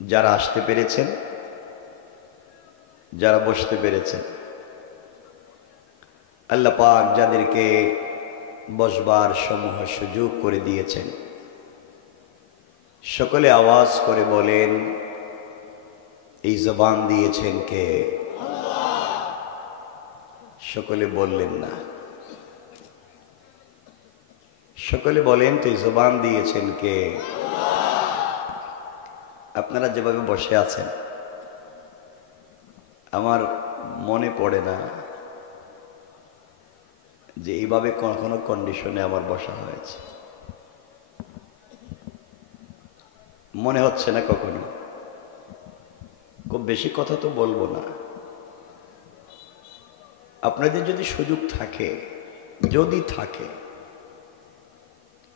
যারা আসতে পেরেছেন, যারা বসতে পেরেছেন, আল্লাহ পাক যাদেরকে বসবার সমূহ সুযোগ করে দিয়েছেন, সকলে আওয়াজ করে বলেন, এই জবান দিয়েছেন কে? সকলে বললেন না। সকলে বলেন তো, এই জবান দিয়েছেন কে? আপনারা যেভাবে বসে আছেন, আমার মনে পড়ে না যে এইভাবে কোনো কন্ডিশনে আমার বসা হয়েছে। মনে হচ্ছে না কখনো। খুব বেশি কথা তো বলবো না। আপনাদের যদি সুযোগ থাকে, যদি থাকে,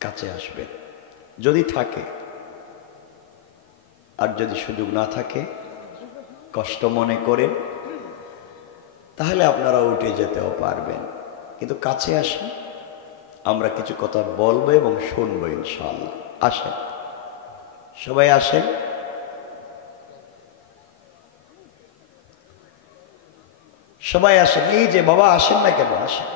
কাছে আসবেন, যদি থাকে। আর যদি সুযোগ না থাকে, কষ্ট মনে করেন, তাহলে আপনারা উঠে যেতেও পারবেন। কিন্তু কাছে আসেন, আমরা কিছু কথা বলবো এবং শুনবো ইনশাআল্লাহ। আসেন, সবাই আসেন। সবাই আসেন। এই যে বাবা, আসেন না কেন? আসেন।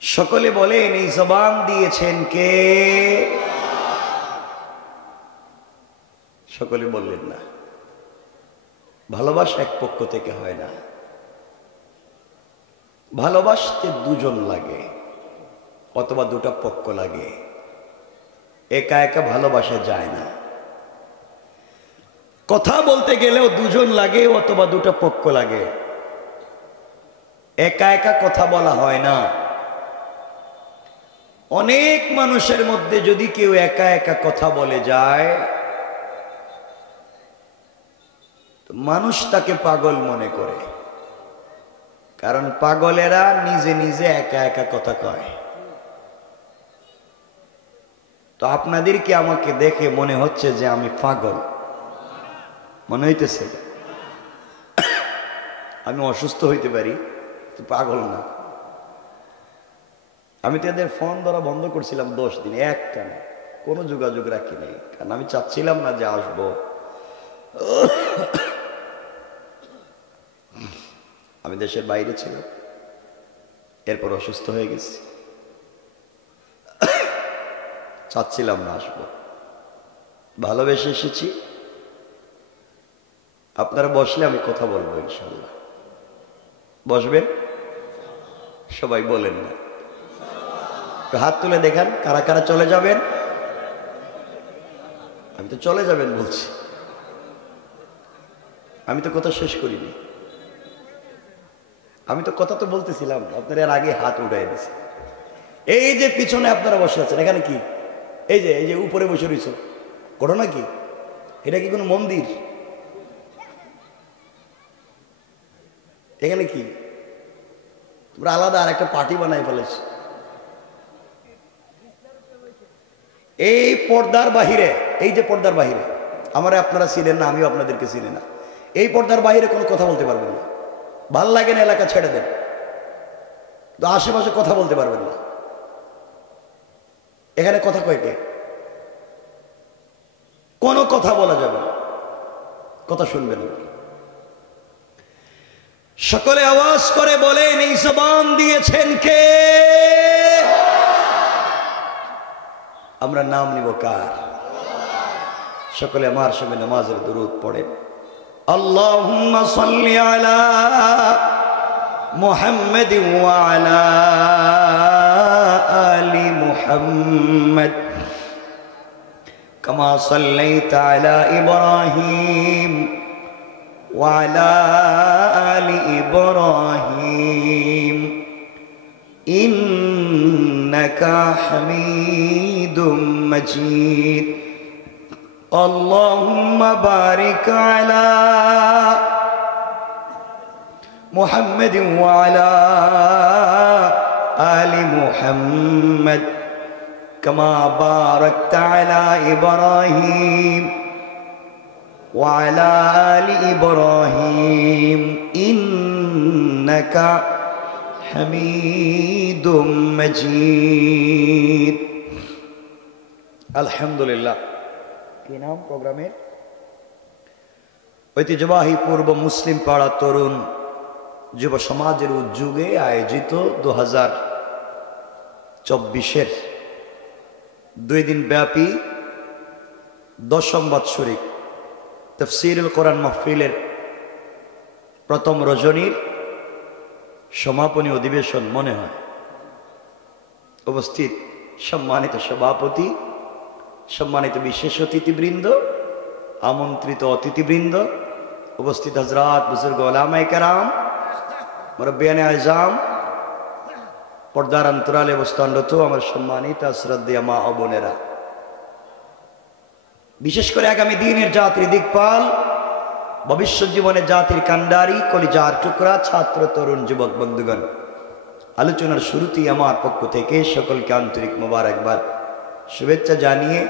সকলে বলেন, এই জবান দিয়েছেন কে? সকলে বললেন না। ভালোবাসা এক পক্ষ থেকে হয় না। ভালোবাসতে দুজন লাগে, অথবা দুটা পক্ষ লাগে। একা একা ভালোবাসা যায় না। কথা বলতে গেলেও দুজন লাগে, অথবা দুটা পক্ষ লাগে। একা একা কথা বলা হয় না। অনেক মানুষের মধ্যে যদি কেউ একা একা কথা বলে যায়, তো মানুষ তাকে পাগল মনে করে। কারণ পাগলেরা নিজে নিজে একা একা কথা কয়। তো আপনাদের কি আমাকে দেখে মনে হচ্ছে যে আমি পাগল? মনে হইতেছে? আমি অসুস্থ হইতে পারি, তো পাগল না। আমি তো এদের ফোন ধরা বন্ধ করছিলাম 10 দিন, একটা না, কোনো যোগাযোগ রাখি নাই। কারণ আমি চাচ্ছিলাম না যে আসবো। আমি দেশের বাইরে ছিলাম, এরপর অসুস্থ হয়ে গেছি, চাচ্ছিলাম না আসবো। ভালোবেসে এসেছি। আপনারা বসলে আমি কথা বলবো ইনশাল্লাহ। বসবেন? সবাই বলেন না। হাত তুলে দেখান কারা কারা চলে যাবেন। আমি তো চলে যাবেন বলছি, আমি তো কথা শেষ করিনি। আমি তো কথা তো বলতেছিলাম, আপনারা এর আগে হাত উঠাই দিছে। এই যে পিছনে আপনারা বসে আছেন, এখানে কি? এই যে উপরে বসে রয়েছ, ঘটনা কি? এটা কি কোনো মন্দির? এখানে কি তোমরা আলাদা আর একটা পার্টি বানাই ফেলেছ? এই পর্দার বাহিরে, এই যে পর্দার বাহিরে, আমারে আপনারা ছিলেন না, আমিও আপনাদেরকে চিনি না। এই পর্দার বাহিরে কোনো কথা বলতে পারবেন না। ভাল লাগে না, এলাকা ছেড়ে দেন। তো আশেপাশে কথা বলতে পারবেন না। এখানে কথা কয় কে? কোনো কথা বলা যাবে না, কথা শুনবেন না। সকলে আওয়াজ করে বলেন, এই জবান দিয়েছেন কে? আমরা নাম নিব কার? সকলে আমার সঙ্গে নামাজের দুরূদ পড়েন। আল্লাহুম্মা সাল্লি আলা মুহাম্মাদ ওয়া আলা আলি মুহাম্মাদ কামা সাল্লাইতা আলা ইব্রাহিম ওয়া আলা আলি ইব্রাহিম ইন্নাকা হামিদুম মাজিদ। আল্লাহুম্মা বারিক আলা মুহাম্মাদ ওয়া আলা আলি মুহাম্মাদ কামা বারাকতা আলা ইব্রাহিম ওয়া আলা আলি ইব্রাহিম ইন্নাকা হামিদুম মাজিদ। আলহামদুলিল্লাহ। কি নাম প্রোগ্রামের? ঐতিহ্যবাহী পূর্ব মুসলিম পাড়া তরুণ যুব সমাজের উদ্যোগে আয়োজিত 2024-এর 2 দিন ব্যাপী 10ম বাৎসরিক তাফসীরুল কোরআন মাহফিলের প্রথম রজনীর সমাপনী অধিবেশন মনে হয়। উপস্থিত সম্মানিত সভাপতি, সম্মানিত বিশেষ অতিথিবৃন্দ, আমন্ত্রিত অতিথিবৃন্দ, উপস্থিত হযরত, বুজুর্গ, ওলামায়ে কেরাম, মুরব্বিয়ানে আযম, পর্দার অন্তরালে অবস্থানরত আমার সম্মানিত শ্রদ্ধেয় মা ও বোনেরা, বিশেষ করে আগামী দিনের জাতির দিকপাল, ভবিষ্যৎ জীবনে জাতির কান্ডারি, কলিজার টুকরা ছাত্র, তরুণ, যুবক বন্ধুগণ, আলোচনার শুরুতেই আমার পক্ষ থেকে সকলকে আন্তরিক মোবারকবাদ শুভেচ্ছা জানিয়ে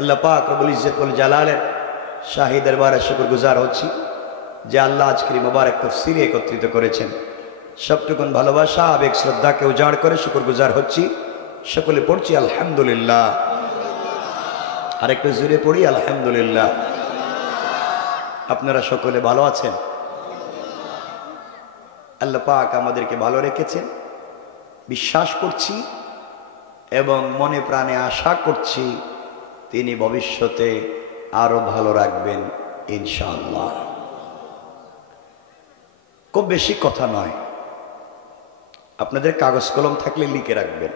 আল্লাহ পাক রব্বুল ইজ্জত ওয়াল জালালের শাহী দরবারে শুকরগুজার হচ্ছি যে আল্লাহ আজকের মোবারক তাফসীরে একত্রিত করেছেন। সবটুকুন ভালোবাসা, আবেগ, শ্রদ্ধাকে উজাড় করে শুকরগুজার হচ্ছি। সকলে পড়ছি আলহামদুলিল্লাহ। আরেকটু জোরে পড়ি আলহামদুলিল্লাহ। আপনারা সকলে ভালো আছেন? আল্লাহ পাক আমাদেরকে ভালো রেখেছেন বিশ্বাস করছি এবং মনে প্রাণে আশা করছি তিনি ভবিষ্যতে আরো ভালো রাখবেন ইনশাআল্লাহ। খুব বেশি কথা নয়, আপনাদের কাগজ কলম থাকলে লিখে রাখবেন।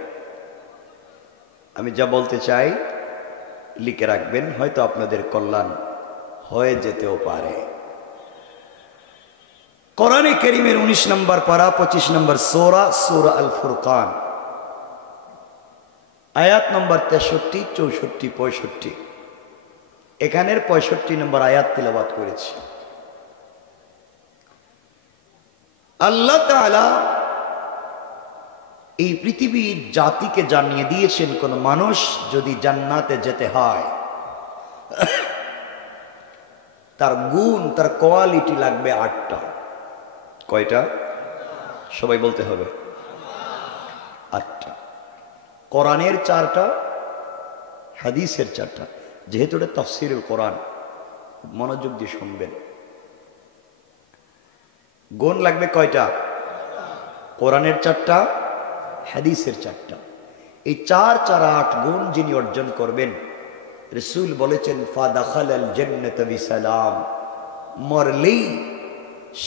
আমি যা বলতে চাই লিখে রাখবেন, হয়তো আপনাদের কল্যাণ হয়ে যেতেও পারে। কোরআনে কারীমের 19 নম্বর পারা 25 নম্বর সূরা, সূরা আল ফুরকান, আয়াত নম্বর 63, 64, 65। এখানের 65 নম্বর আয়াত তিলাওয়াত করেছি। আল্লাহ তাআলা এই পৃথিবীর জাতিকে জানিয়ে দিয়েছেন কোন মানুষ যদি জান্নাতে যেতে হয় তার গুণ, তার কোয়ালিটি লাগবে 8টা। কয়টা? সবাই বলতে হবে 8টা। কোরআনের 4টা, হাদিসের 4টা। যেহেতু এটা তাফসীরুল কোরআন, মনোযোগ দিয়ে শুনবেন। গুণ লাগবে কয়টা? কোরআনের 4টা, হাদিসের 4টা। এই 4, 4, 8 গুণ যিনি অর্জন করবেন, রাসূল বলেছেন ফাদাখালাল জান্নাতা বিসালাম, মরলেই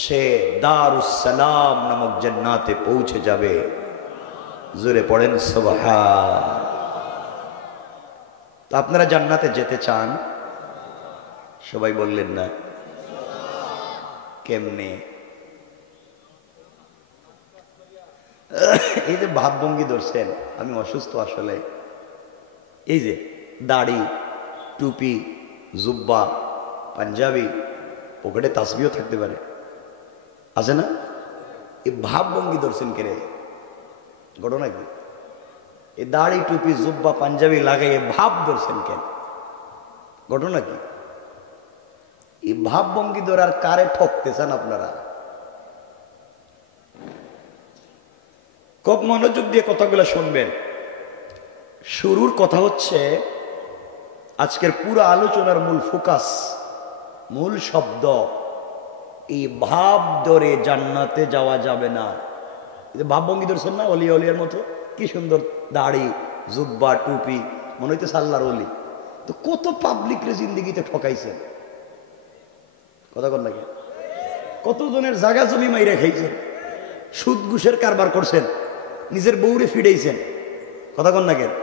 সে দারুস সালাম নামক জান্নাতে পৌঁছে যাবে। জোরে পড়েন সুবহান। তো আপনারা জান্নাতে যেতে চান? সবাই বললেন না? কেমনে? এই যে ভাবভঙ্গি ধরছেন, আমি অসুস্থ আসলে। এই যে দাড়ি, টুপি, জুব্বা, পাঞ্জাবি, পকেটে তাসবিহও থাকতে পারে, আছে না? এই ভাবভঙ্গি ধরছেন কে রে? ঘটনা কি? এই দাড়ি, টুপি, জুব্বা, পাঞ্জাবি লাগাই ভাব ধরছেন কেন? ঘটনা কি? এই ভাবভঙ্গি ধরার কারে ঠকতেছেন আপনারা? খুব মনোযোগ দিয়ে কথাগুলো শুনবেন। শুরুর কথা হচ্ছে আজকের পুরো আলোচনার মূল ফোকাস, মূল শব্দ, এই ভাব ধরে জান্নাতে যাওয়া যাবে না। ভাবভঙ্গি ধরছেন না? অলিয়া অলিয়ার মতো কি সুন্দর দাড়ি, জুব্বা, টুপি, মনে হইতেছে আল্লাহর ওলি। তো কত পাবলিকের জিন্দেগিতে ঠকাইছেন, কথা কর নাকি? কতজনের জায়গা জমি মাইরে খাইছেন, সুদ ঘুষের কারবার করছেন, নিজের বউরে ফিডাইছেন, কথা কর না কেন?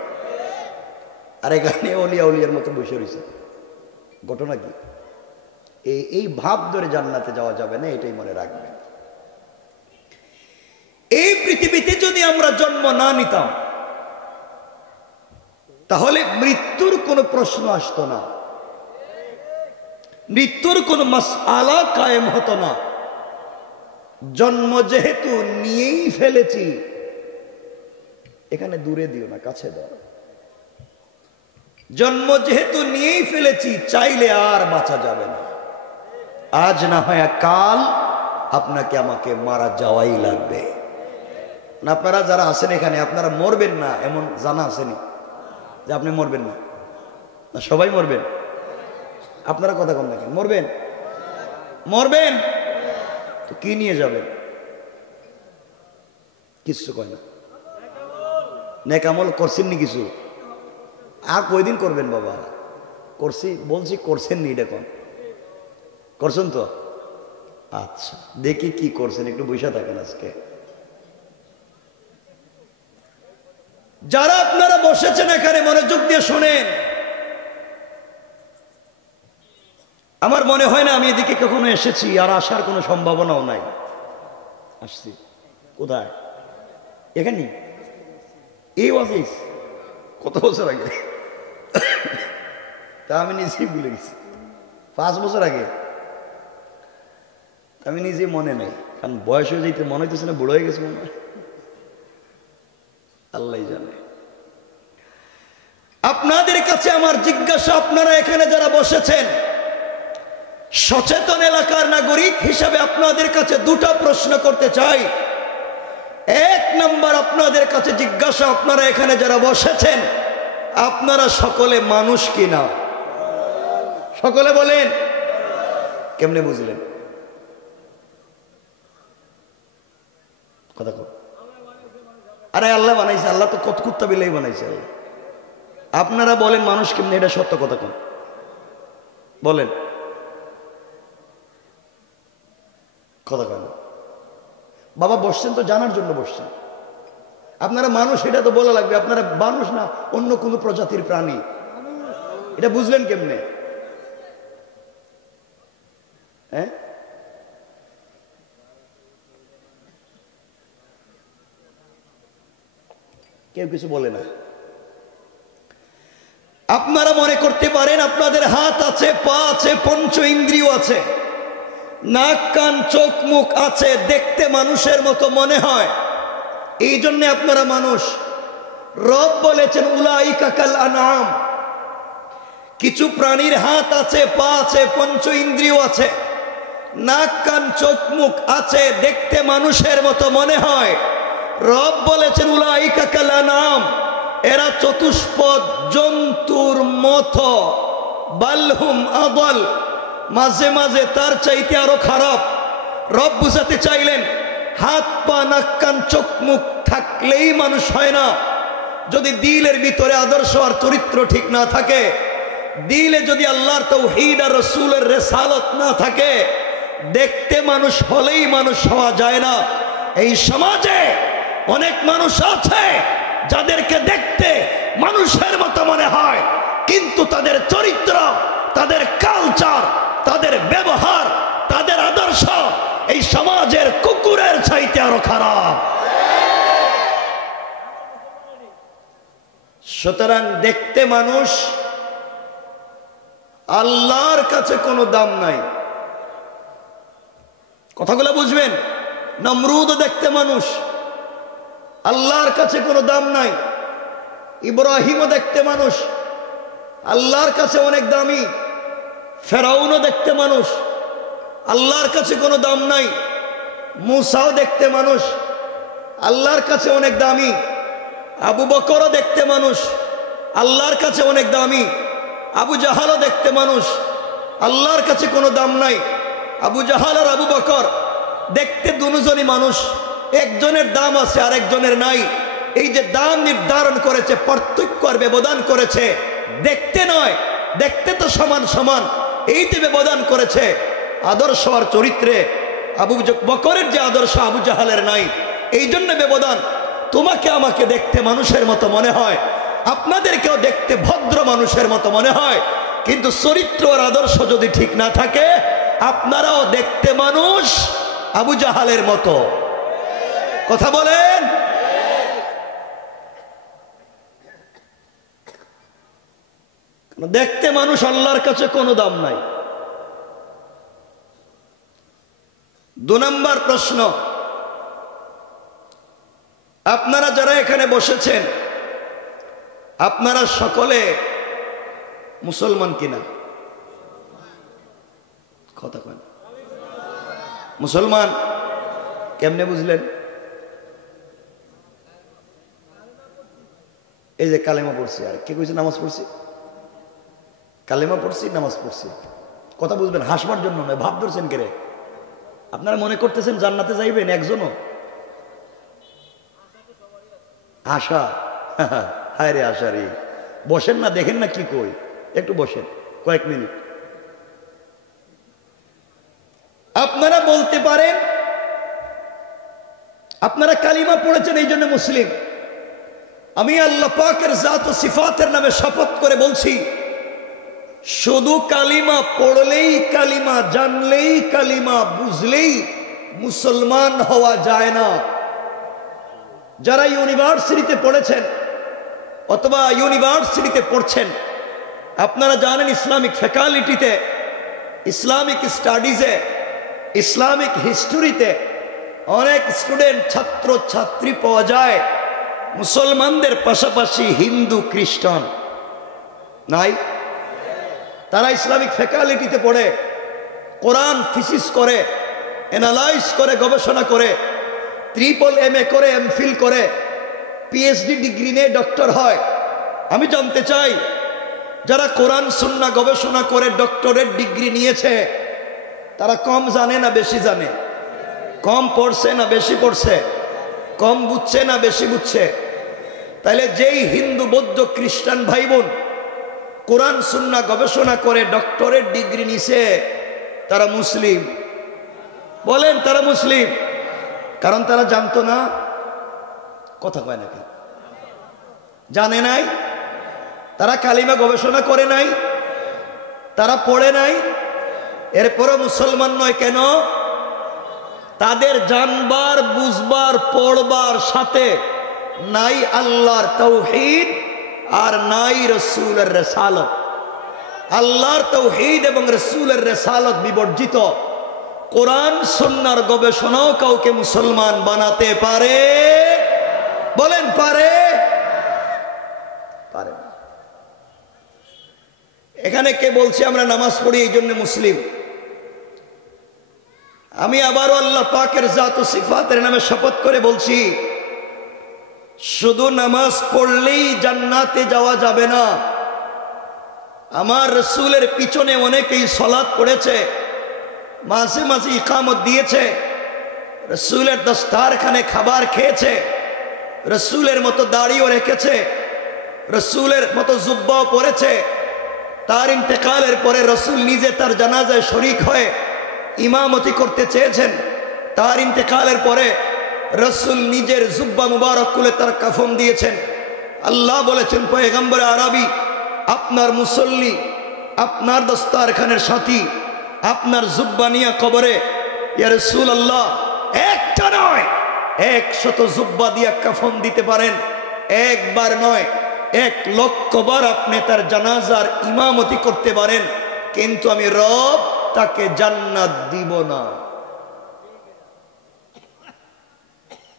আর এখানে অলিয়া অলিয়ার মতো বসে রয়েছে। ঘটনা কি? এই ভাব ধরে জান্নাতে যাওয়া যাবে না, এটাই মনে রাখবেন। এই পৃথিবীতে যদি আমরা জন্ম না নিতাম তাহলে মৃত্যুর কোনো প্রশ্ন আসতো না, মৃত্যুর কোনো মাসআলা কায়েম হতো না। জন্ম যেহেতু নিয়েই ফেলেছি, এখানে দূরে দিও না, কাছে দাও। জন্ম যেহেতু নিয়েই ফেলেছি, চাইলে আর বাঁচা যাবে না। আজ না হয় কাল, আপনাকে আমাকে মারা যাওয়াই লাগবে। আপনারা যারা আছেন এখানে আপনারা মরবেন না এমন জানা আসেনি যে আপনি মরবেন না? না সবাই মরবেন? আপনারা কথা কম দেখেন, মরবেন? মরবেন তো কি নিয়ে যাবেন? কিছু কয় না। নেক আমল করছেন নি কিছু? আর কয়দিন করবেন বাবা? করছি বলছি, করছেন নি? এটা কোন করছেন তো? আচ্ছা দেখি কি করছেন, একটু বসে থাকেন। আজকে যারা আপনারা বসেছেন এখানে মনোযোগ দিয়ে শোনেন। আমার মনে হয় না আমি এদিকে কখনো এসেছি, আর আসার কোনো সম্ভাবনাও নাই। আসছি কোথায়? এখানে এই অফিস কত বছর আগে? তা আমি নিজেই ভুলে গেছি। 5 বছর আগে আমি নিজে মনে নেই, কারণ বয়স হয়ে যেতে মনে হইতেছে না, বুড়ো হয়ে গেছে মনে হয়। আল্লাহ জানে। আপনাদের কাছে আমার জিজ্ঞাসা, আপনারা এখানে যারা বসেছেন সচেতন এলাকার নাগরিক হিসাবে আপনাদের কাছে দুটো প্রশ্ন করতে চাই। 1 নম্বর আপনাদের কাছে জিজ্ঞাসা, আপনারা এখানে যারা বসেছেন আপনারা সকলে মানুষ কিনা? সকলে বলেন। কেমনে বুঝলেন? কথা কর। আরে আল্লাহ বানাইছে, আল্লাহ তো কত কুত্তা বিলাই বানাইছে আল্লাহ। আপনারা বলেন মানুষ কেমনে, এটা সত্য কথা কোন বলেন? কথা কেন বাবা? বসছেন তো জানার জন্য বসছেন। আপনারা মানুষ এটা তো বলা লাগবে, আপনারা মানুষ না অন্য কোন প্রজাতির প্রাণী, এটা বুঝলেন কেমনে? হ্যাঁ কেউ কিছু বলে না। আপনারা মনে করতে পারেন আপনাদের হাত আছে, পা আছে, পঞ্চ ইন্দ্রিয় আছে, নাক কান চোখ মুখ আছে, দেখতে মানুষের মতো মনে হয়, এই জন্য আপনারা মানুষ। রব বলেছেন উলাইকা কাল আনআম। কিছু প্রাণীর হাত আছে, পা আছে, পঞ্চ ইন্দ্রিয় আছে, নাক কান চোখ মুখ আছে, দেখতে মানুষের মতো মনে হয়। রব বলেছেন উলাইকা কাল আনআম, এরা চতুষ্পদ জন্তুর মতো। বালহুম আদাল, মাঝে মাঝে তার চাইতে আরো খারাপ। রব বুঝাতে চাইলেন হাত পা নাক কান চোখ মুখ থাকলেই মানুষ হয় না। যদি দিলের ভিতরে আদর্শ আর চরিত্র ঠিক না থাকে, দিলে যদি আল্লাহর তাওহীদ আর রাসূলের রিসালাত না থাকে, দেখতে মানুষ হলেই মানুষ হওয়া যায় না। এই সমাজে অনেক মানুষ আছে যাদেরকে দেখতে মানুষের মতো মনে হয়, কিন্তু তাদের চরিত্র, তাদের কালচার, তাদের ব্যবহার, তাদের আদর্শ এই সমাজের কুকুরের চাইতে আরো খারাপ। সুতরাং দেখতে মানুষ, আল্লাহর কাছে কোনো দাম নাই। কথাগুলো বুঝবেন। নমরুদ দেখতে মানুষ, আল্লাহর কাছে কোনো দাম নাই। ইব্রাহিমও দেখতে মানুষ, আল্লাহর কাছে অনেক দামি। ফেরাউনও দেখতে মানুষ, আল্লাহর কাছে কোনো দাম নাই। মুসাও দেখতে মানুষ, আল্লাহর কাছে অনেক দামি। আবু বকরও দেখতে মানুষ, আল্লাহর কাছে অনেক দামি। আবু জাহালও দেখতে মানুষ, আল্লাহর কাছে কোনো দাম নাই। আবু জাহাল আর আবু বকর দেখতে দুজনই মানুষ, একজনের দাম আছে আর একজনের নাই। এই যে দাম নির্ধারণ করেছে, পার্থক্য আর ব্যবধান করেছে, দেখতে নয়, দেখতে তো সমান সমান, এইতে ব্যবধান করেছে আদর্শ আর চরিত্রে। আবু বকরের যে আদর্শ আবু জাহালের নাই, এই জন্য ব্যবধান। তোমাকে আমাকে দেখতে মানুষের মতো মনে হয়, আপনাদেরকেও দেখতে ভদ্র মানুষের মতো মনে হয়, কিন্তু চরিত্র আর আদর্শ যদি ঠিক না থাকে, আপনারাও দেখতে মানুষ আবু জাহালের মতো। কথা বলেন। দেখতে মানুষ, আল্লাহর কাছে কোনো দাম নাই। 2 নম্বর প্রশ্ন, আপনারা যারা এখানে বসেছেন আপনারা সকলে মুসলমান কিনা? কথা কন। মুসলমান। কেমনে বুঝলেন? এই যে কালেমা পড়ছি। আর কে কইছে নামাজ পড়ছি? কালেমা পড়ছি, নামাজ পড়ছি। কথা বুঝবেন, হাসবার জন্য নয়। ভাব ধরছেন কেরে? আপনারা মনে করতেছেন জান্নাতে যাইবেন একজনও? আশা, হায় রে আশা রে। বসেন না, দেখেন না কি কই, একটু বসেন কয়েক মিনিট। আপনারা বলতে পারেন আপনারা কালিমা পড়েছেন এই জন্য মুসলিম। আমি আল্লাহ পাকের জাত ও সিফাতের নামে শপথ করে বলছি, শুধু কালিমা পড়লেই, কালিমা জানলেই, কালিমা বুঝলেই মুসলমান হওয়া যায় না। যারা ইউনিভার্সিটিতে পড়েছেন অথবা ইউনিভার্সিটিতে পড়ছেন, আপনারা জানেন ইসলামিক ফ্যাকাল্টিতে, ইসলামিক স্টাডিজে, ইসলামিক হিস্টোরিতে অনেক স্টুডেন্ট, ছাত্র ছাত্রী পাওয়া যায় মুসলমানদের পাশাপাশি হিন্দু খ্রিস্টান নাই? তারা ইসলামিক ফ্যাকাল্টিতে পড়ে, কোরআন থিসিস করে, অ্যানালাইজ করে, গবেষণা করে, MA করে, MPhil করে, PhD ডিগ্রি নিয়ে ডক্টর হয়। আমি জানতে চাই, যারা কোরআন সুন্নাহ গবেষণা করে ডক্টরেট ডিগ্রি নিয়েছে, তারা কম জানে না বেশি জানে? কম পড়ছে না বেশি পড়ছে? কম বুঝছে না বেশি বুঝছে? তাহলে যেই হিন্দু বৌদ্ধ খ্রিস্টান ভাই বোন কোরআন সুন্নাহ গবেষণা করে ডক্টরেট ডিগ্রি নিছে, তারা মুসলিম? বলেন তারা মুসলিম? কারণ তারা জানতো না। কথা কয় নাকি? জানে নাই? তারা কালিমা গবেষণা করে নাই, তারা পড়ে নাই, এরপরও মুসলমান নয় কেন? তাদের জানবার, বুঝবার, পড়বার সাথে নাই আল্লাহর তাওহীদ আর নাই রাসূলের রিসালাত। আল্লাহর তাওহীদ এবং রাসূলের রিসালাত বিবর্জিত কোরআন সুন্নাহর গবেষণাও কাউকে মুসলমান বানাতে পারে? বলেন পারে? পারে না। এখানে কে বলছে আমরা নামাজ পড়ি এই জন্য মুসলিম? আমি আবারও আল্লাহ পাকের জাত ও সিফাতের নামে শপথ করে বলছি, শুধু নামাজ পড়লেই জান্নাতে যাওয়া যাবে না। আমার রাসূলের পিছনে অনেকেই সালাত পড়েছে, মাঝে মাঝে ইকামত দিয়েছে, রাসূলের দস্তারখানে খাবার খেয়েছে, রাসূলের মতো দাড়িও রেখেছে, রাসূলের মতো জুব্বাও পরেছে। তার ইন্তেকালের পরে রাসূল নিজে তার জানাজায় শরীক হয়ে ইমামতি করতে চেয়েছেন। তার ইন্তেকালের পরে রাসূল নিজের জুব্বা মুবারক খুলে তার কাফন দিয়েছেন। আল্লাহ বলেছেন, পয়গম্বর আরবি আপনার মুসল্লি, আপনার দস্তারখানের সাথী, আপনার জুব্বা নিয়ে কবরে, ইয়া রাসূলুল্লাহ, একটা নয় 100 জুব্বা দিয়া কাফন দিতে পারেন। একবার নয় 1,00,000 বার আপনি তার জানাজার ইমামতি করতে পারেন, কিন্তু আমি রব তাকে জান্নাত দিব না।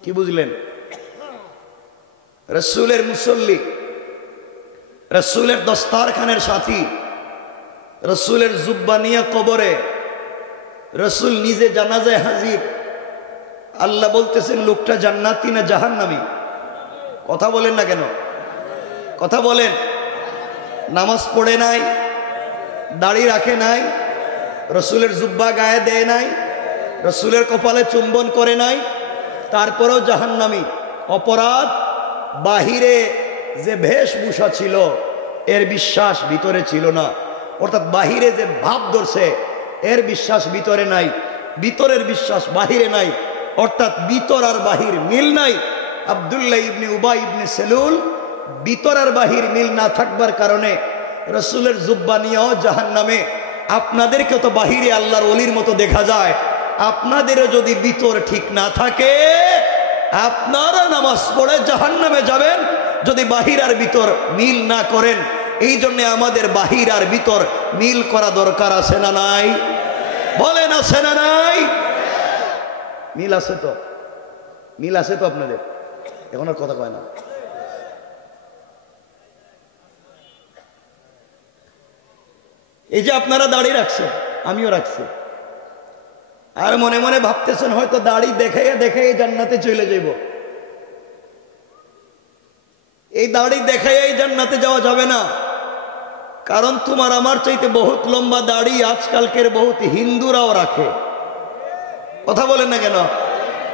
কি বুঝলেন? রাসূলের মুসল্লি, রাসূলের দস্তারখানের সাথী, রাসূলের জুব্বা নিয়ে কবরে, রাসূল নিজে জানাজায় হাজির। আল্লাহ বলতেছেন লোকটা জান্নাতি না জাহান্নামী? কথা বলেন না কেন? কথা বলেন। নামাজ পড়ে নাই, দাড়ি রাখে নাই, রাসূলের জুব্বা গায়ে দেয় নাই, রাসূলের কপালে চুম্বন করে নাই, তারপরেও জাহান্নামী। অপরাধ বাহিরে যে বেশভূষা ছিল এর বিশ্বাস ভিতরে ছিল না, অর্থাৎ বাহিরে যে ভাব ধরছে এর বিশ্বাস ভিতরে নাই, ভিতরের বিশ্বাস বাহিরে নাই, অর্থাৎ ভিতর আর বাহির মিল নাই। আব্দুল্লাহ ইবনে উবাই ইবনে সেলুল ভিতর আর বাহির মিল না থাকবার কারণে রাসূলের জুব্বা নিয়েও জাহান্নামে। আপনাদেরকে তো বাহিরে আল্লাহর ওলির মতো দেখা যায়, আপনাদেরও যদি ভিতর ঠিক না থাকে আপনারা নামাজ পড়ে জাহান্নামে যাবেন যদি বাহির আর ভিতর মিল না করেন। এই জন্য আমাদের বাহির আর ভিতর মিল করা দরকার আছে না নাই? বলেন আছে না নাই? মিল আছে তো? মিল আছে তো আপনাদের? এখন আর কথা কয় না। এই যে আপনারা দাড়ি রাখছেন, আমিও রাখছি, আর মনে মনে ভাবতেছেন হয়তো দাড়ি দেখাইয়া দেখাইয়া জান্নাতে চলে যাইব। এই দাড়ি দেখাইয়াই জান্নাতে যাওয়া যাবে না, কারণ তোমার আমার চাইতে বহুত লম্বা দাড়ি আজকালকের বহুত হিন্দুরাও রাখে। কথা বলেন না কেন?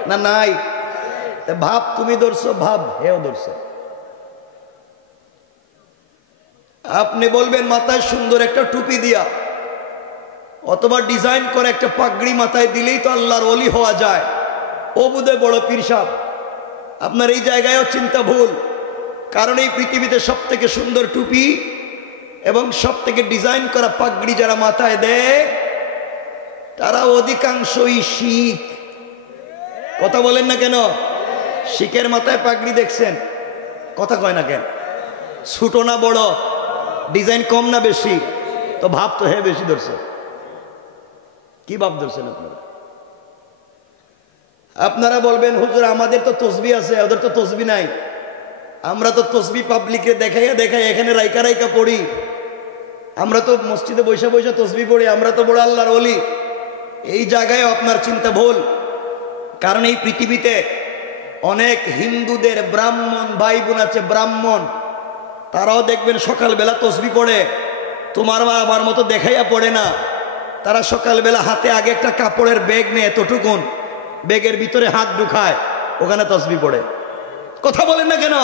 না নাই? ভাব তুমি ধরছো, ভাব হেও ধরছে। আপনি বলবেন মাথায় সুন্দর একটা টুপি দিয়া অথবা ডিজাইন করে একটা পাগড়ি মাথায় দিলেই তো আল্লাহর ওলি হওয়া যায়, ও বুধে বড় পীর সাহেব। আপনার এই জায়গায়ও চিন্তা ভুল, কারণ এই পৃথিবীতে সব থেকে সুন্দর টুপি এবং সব থেকে ডিজাইন করা পাগড়ি যারা মাথায় দেয় তারা অধিকাংশই শিখ। কথা বলেন না কেন? শিখের মাথায় পাগড়ি দেখছেন? কথা কয় না কেন? ছোট না বড়? ডিজাইন কম না বেশি? তো ভাব তো হে বেশি ধরছে। কি ভাব ধরছেন আপনারা? আপনারা বলবেন হুজুর আমাদের তো তসবি আছে, ওদের তো তসবি নাই। আমরা তো তসবি পাবলিকে দেখাইয়া দেখাই এখানে রাইকা রাইকা পড়ি। আমরা তো মসজিদে বৈশা বৈশা তসবি পড়ি, আমরা তো বড় আল্লাহর ওলি। এই জায়গায় আপনার চিন্তা ভুল, কারণ এই পৃথিবীতে অনেক হিন্দুদের ব্রাহ্মণ ভাই বোন আছে, ব্রাহ্মণ, তারাও দেখবেন সকালবেলা তসবি পড়ে, তোমার বা আমার মতো দেখাইয়া পড়ে না। তারা সকালবেলা হাতে আগে একটা কাপড়ের ব্যাগ নেয়, এতটুকুন ব্যাগের ভিতরে হাত ঢুকায়, ওখানে তসবি পড়ে। কথা বলেন না কেন?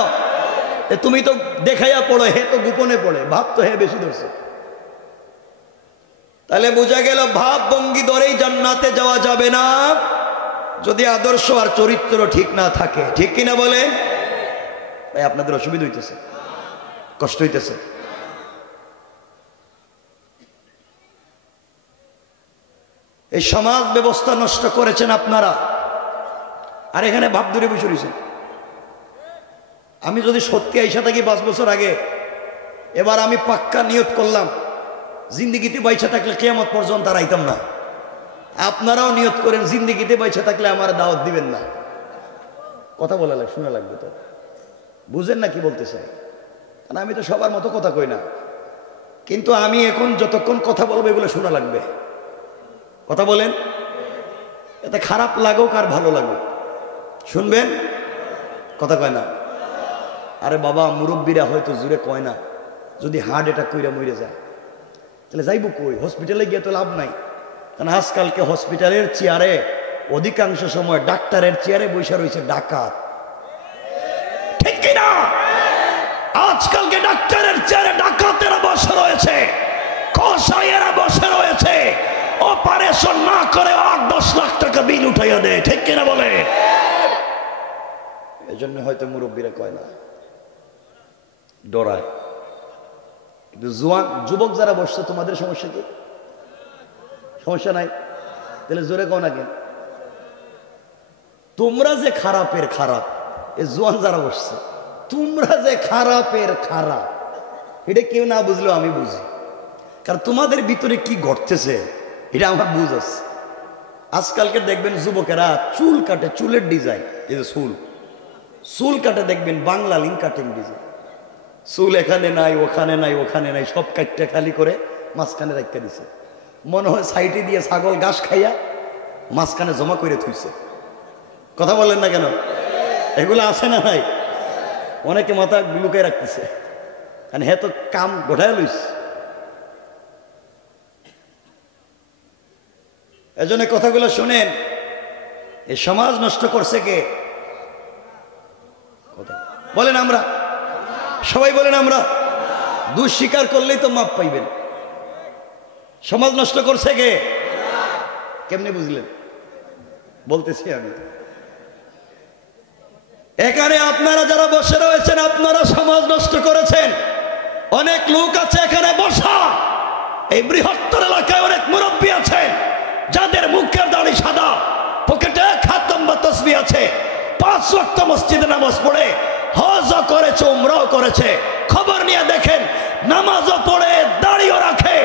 তুমি তো দেখাইয়া পড়ো, হে তো গোপনে পড়ে। ভাব তো হে বেশি ধরছে। তাহলে বোঝা গেল ভাব ভঙ্গি ধরেই জান্নাতে যাওয়া যাবে না যদি আদর্শ আর চরিত্র ঠিক না থাকে। ঠিক কিনা বলেন? ভাই আপনাদের অসুবিধা হইতেছে, কষ্ট হইতেছে? এই সমাজ ব্যবস্থা নষ্ট করেছেন আপনারা, আর এখানে ভাব ধরে বসে রয়েছেন। আমি যদি সত্যি আইসা থাকি 5 বছর আগে, এবার আমি পাক্কা নিয়ত করলাম জিন্দিগিতে বাইচা থাকলে কিয়ামত পর্যন্ত আর আইতাম না। আপনারাও নিয়ত করেন জিন্দিগিতে বাইচা থাকলে আমার দাওয়াত দিবেন না। কথা বলা লাগে, শোনা লাগবে তো, বুঝেন না কি বলতে চাই? কারণ আমি তো সবার মতো কথা কই না, কিন্তু আমি এখন যতক্ষণ কথা বলবো এগুলো শোনা লাগবে। কথা বলেন, এতে খারাপ লাগুক আর ভালো লাগুক শুনবেন। কথা কয় না? আরে বাবা, মুরব্বীরা হয়তো জুড়ে কয় না, যদি হার্ট অ্যাটাক কইরা মরে যায় তাহলে যাইব কই? হসপিটালে গিয়ে তো লাভ নাই। কারণ আজকালকে হসপিটালের চেয়ারে অধিকাংশ সময় ডাক্তারের চেয়ারে বসে রয়েছে ডাকাত। ঠিক কিনা? আজকালকে ডাক্তারের চেয়ারে ডাকাতেরা বসে রয়েছে, কসাইয়েরা বসে রয়েছে, অপারেশন না করে 8-10 লাখ টাকা বিল উঠাইয়া দেয়। ঠিক কিনা বলে? এজন্য হয়তো মুরব্বীরা কয় না, ডরায়। কিন্তু যুবক যারা বসছে, তোমাদের সমস্যা কি? সমস্যা নাই? তাহলে জোরে কও না কেন? তোমরা যে খারাপের খারাপ, এই জোয়ান যারা বসছে, তোমরা যে খারাপের খারাপ, এটা কেউ না বুঝলেও আমি বুঝি। কারণ তোমাদের ভিতরে কি ঘটতেছে এটা আমার বুঝ আছে। আজকালকে দেখবেন যুবকেরা চুল কাটে, চুলের ডিজাইন, এই যে চুল কাটে দেখবেন বাংলা লিঙ্ক কাটিং ডিজাইন। চুল এখানে নাই, ওখানে নাই, ওখানে নাই, সব কাটতে খালি করে মাঝখানে রাখতে দিছে। মনে হয় সাইডে দিয়ে ছাগল ঘাস খাইয়া মাঝখানে জমা করে থুইছে। কথা বলেন না কেন? এগুলো আছে না নাই? অনেকে মাথা লুকায় রাখতেছে, কারণ হে তো কাম গোঠায় লইস। এজন্য কথাগুলো শোনেন। এই সমাজ নষ্ট করছে কে? কথা বলেন আমরা, সবাই বলেন আমরা। দোষ স্বীকার করলেই তো মাপ পাইবেন। সমাজ নষ্ট করছে কে? কেমনে বুঝলেন? বলতেছি আমি। এখানে আপনারা যারা বসে রয়েছেন, আপনারা সমাজ নষ্ট করেছেন। অনেক লোক আছে এখানে বসা, এই বৃহত্তর এলাকায় অনেক মুরব্বী আছেন যাদের মুখের দাড়ি সাদা, পকেটে 1 হাত লম্বা তসবিহ আছে, 5 ওয়াক্ত মসজিদে নামাজ পড়ে, হজও করেছে, উমরাও করেছে। খবর নিয়ে দেখেন নামাজও পড়ে, দাড়িও রাখে,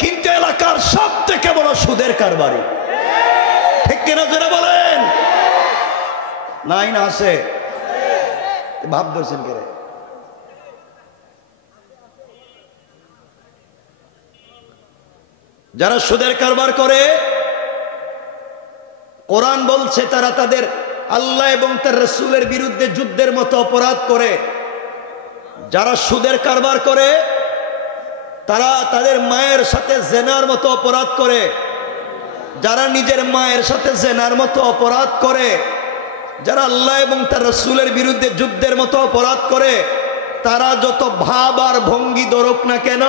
কিন্তু এলাকার সব থেকে বড় সুদের কারবারি। ঠিক কিনা যারা বলেন? নাই না আছে? ভাব ধরছেন কে? যারা সুদের কারবার করে কোরআন বলছে তারা তাদের আল্লাহ এবং তার রাসূলের বিরুদ্ধে যুদ্ধের মতো অপরাধ করে। যারা সুদের কারবার করে তারা তাদের মায়ের সাথে জেনার মতো অপরাধ করে। যারা নিজের মায়ের সাথে জেনার মতো অপরাধ করে, যারা আল্লাহ এবং তার রাসূলের বিরুদ্ধে যুদ্ধের মতো অপরাধ করে, তারা যত ভাব আর ভঙ্গি ধরুক না কেন,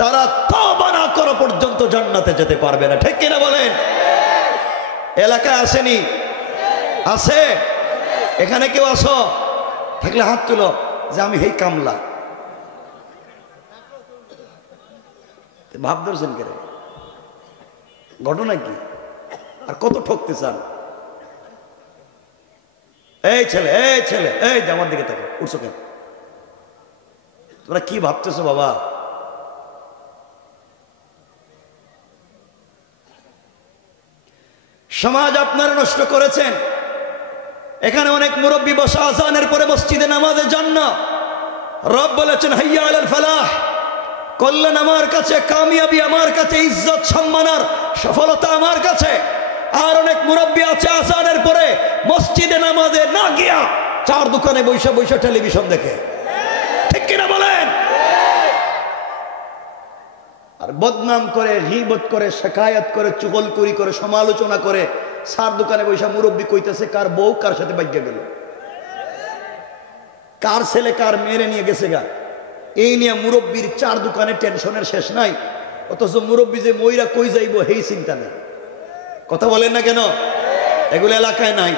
তারা তওবা না করা পর্যন্ত জান্নাতে যেতে পারবে না। ঠিক কিনা বলেন? এলাকায় আসেনি? আছে? এখানে কেউ আসো? থাকলে হাত তুলো যে আমি হেই কামলা। ভাব ধরছেন কে? ঘটনা কি? আর কত ঠকতে চান? এই ছেলে, এই ছেলে, এই যে আমার দিকে থাকো, উঠছো কেন? তোমরা কি ভাবতেছো বাবা? সমাজ আপনারা নষ্ট করেছেন। এখানে অনেক মুরব্বী বসা, আযানের পরে মসজিদে নামাজে যান না। রব বলেছেন হাইয়া আলাল ফালাহ, কল্যাণ আমার কাছে, কামিয়াবি আমার কাছে, ইজ্জত সম্মান আর সফলতা আমার কাছে। আর অনেক মুরব্বী আছে আযানের পরে মসজিদে নামাজে না গিয়া চার দোকানে বৈশা বৈশা টেলিভিশন দেখে। ঠিক কিনা বলেন? আর বদনাম করে, গীবত করে, শিকায়াত করে, চুগলখড়ি করে, সমালোচনা করে, চার দোকানে বৈশা মুরব্বী কইতেছে কার বউ কার সাথে বাইজ্ঞা গেল, কার ছেলে কার মেরে নিয়ে গেছে গা। এই নিয়ে মুরব্বীর চার দোকানে টেনশনের শেষ নাই। অথচ মুরব্বী যে মইরা কই যাইব সেই চিন্তা নেই। কথা বলেন না কেন? এগুলো এলাকায় নাই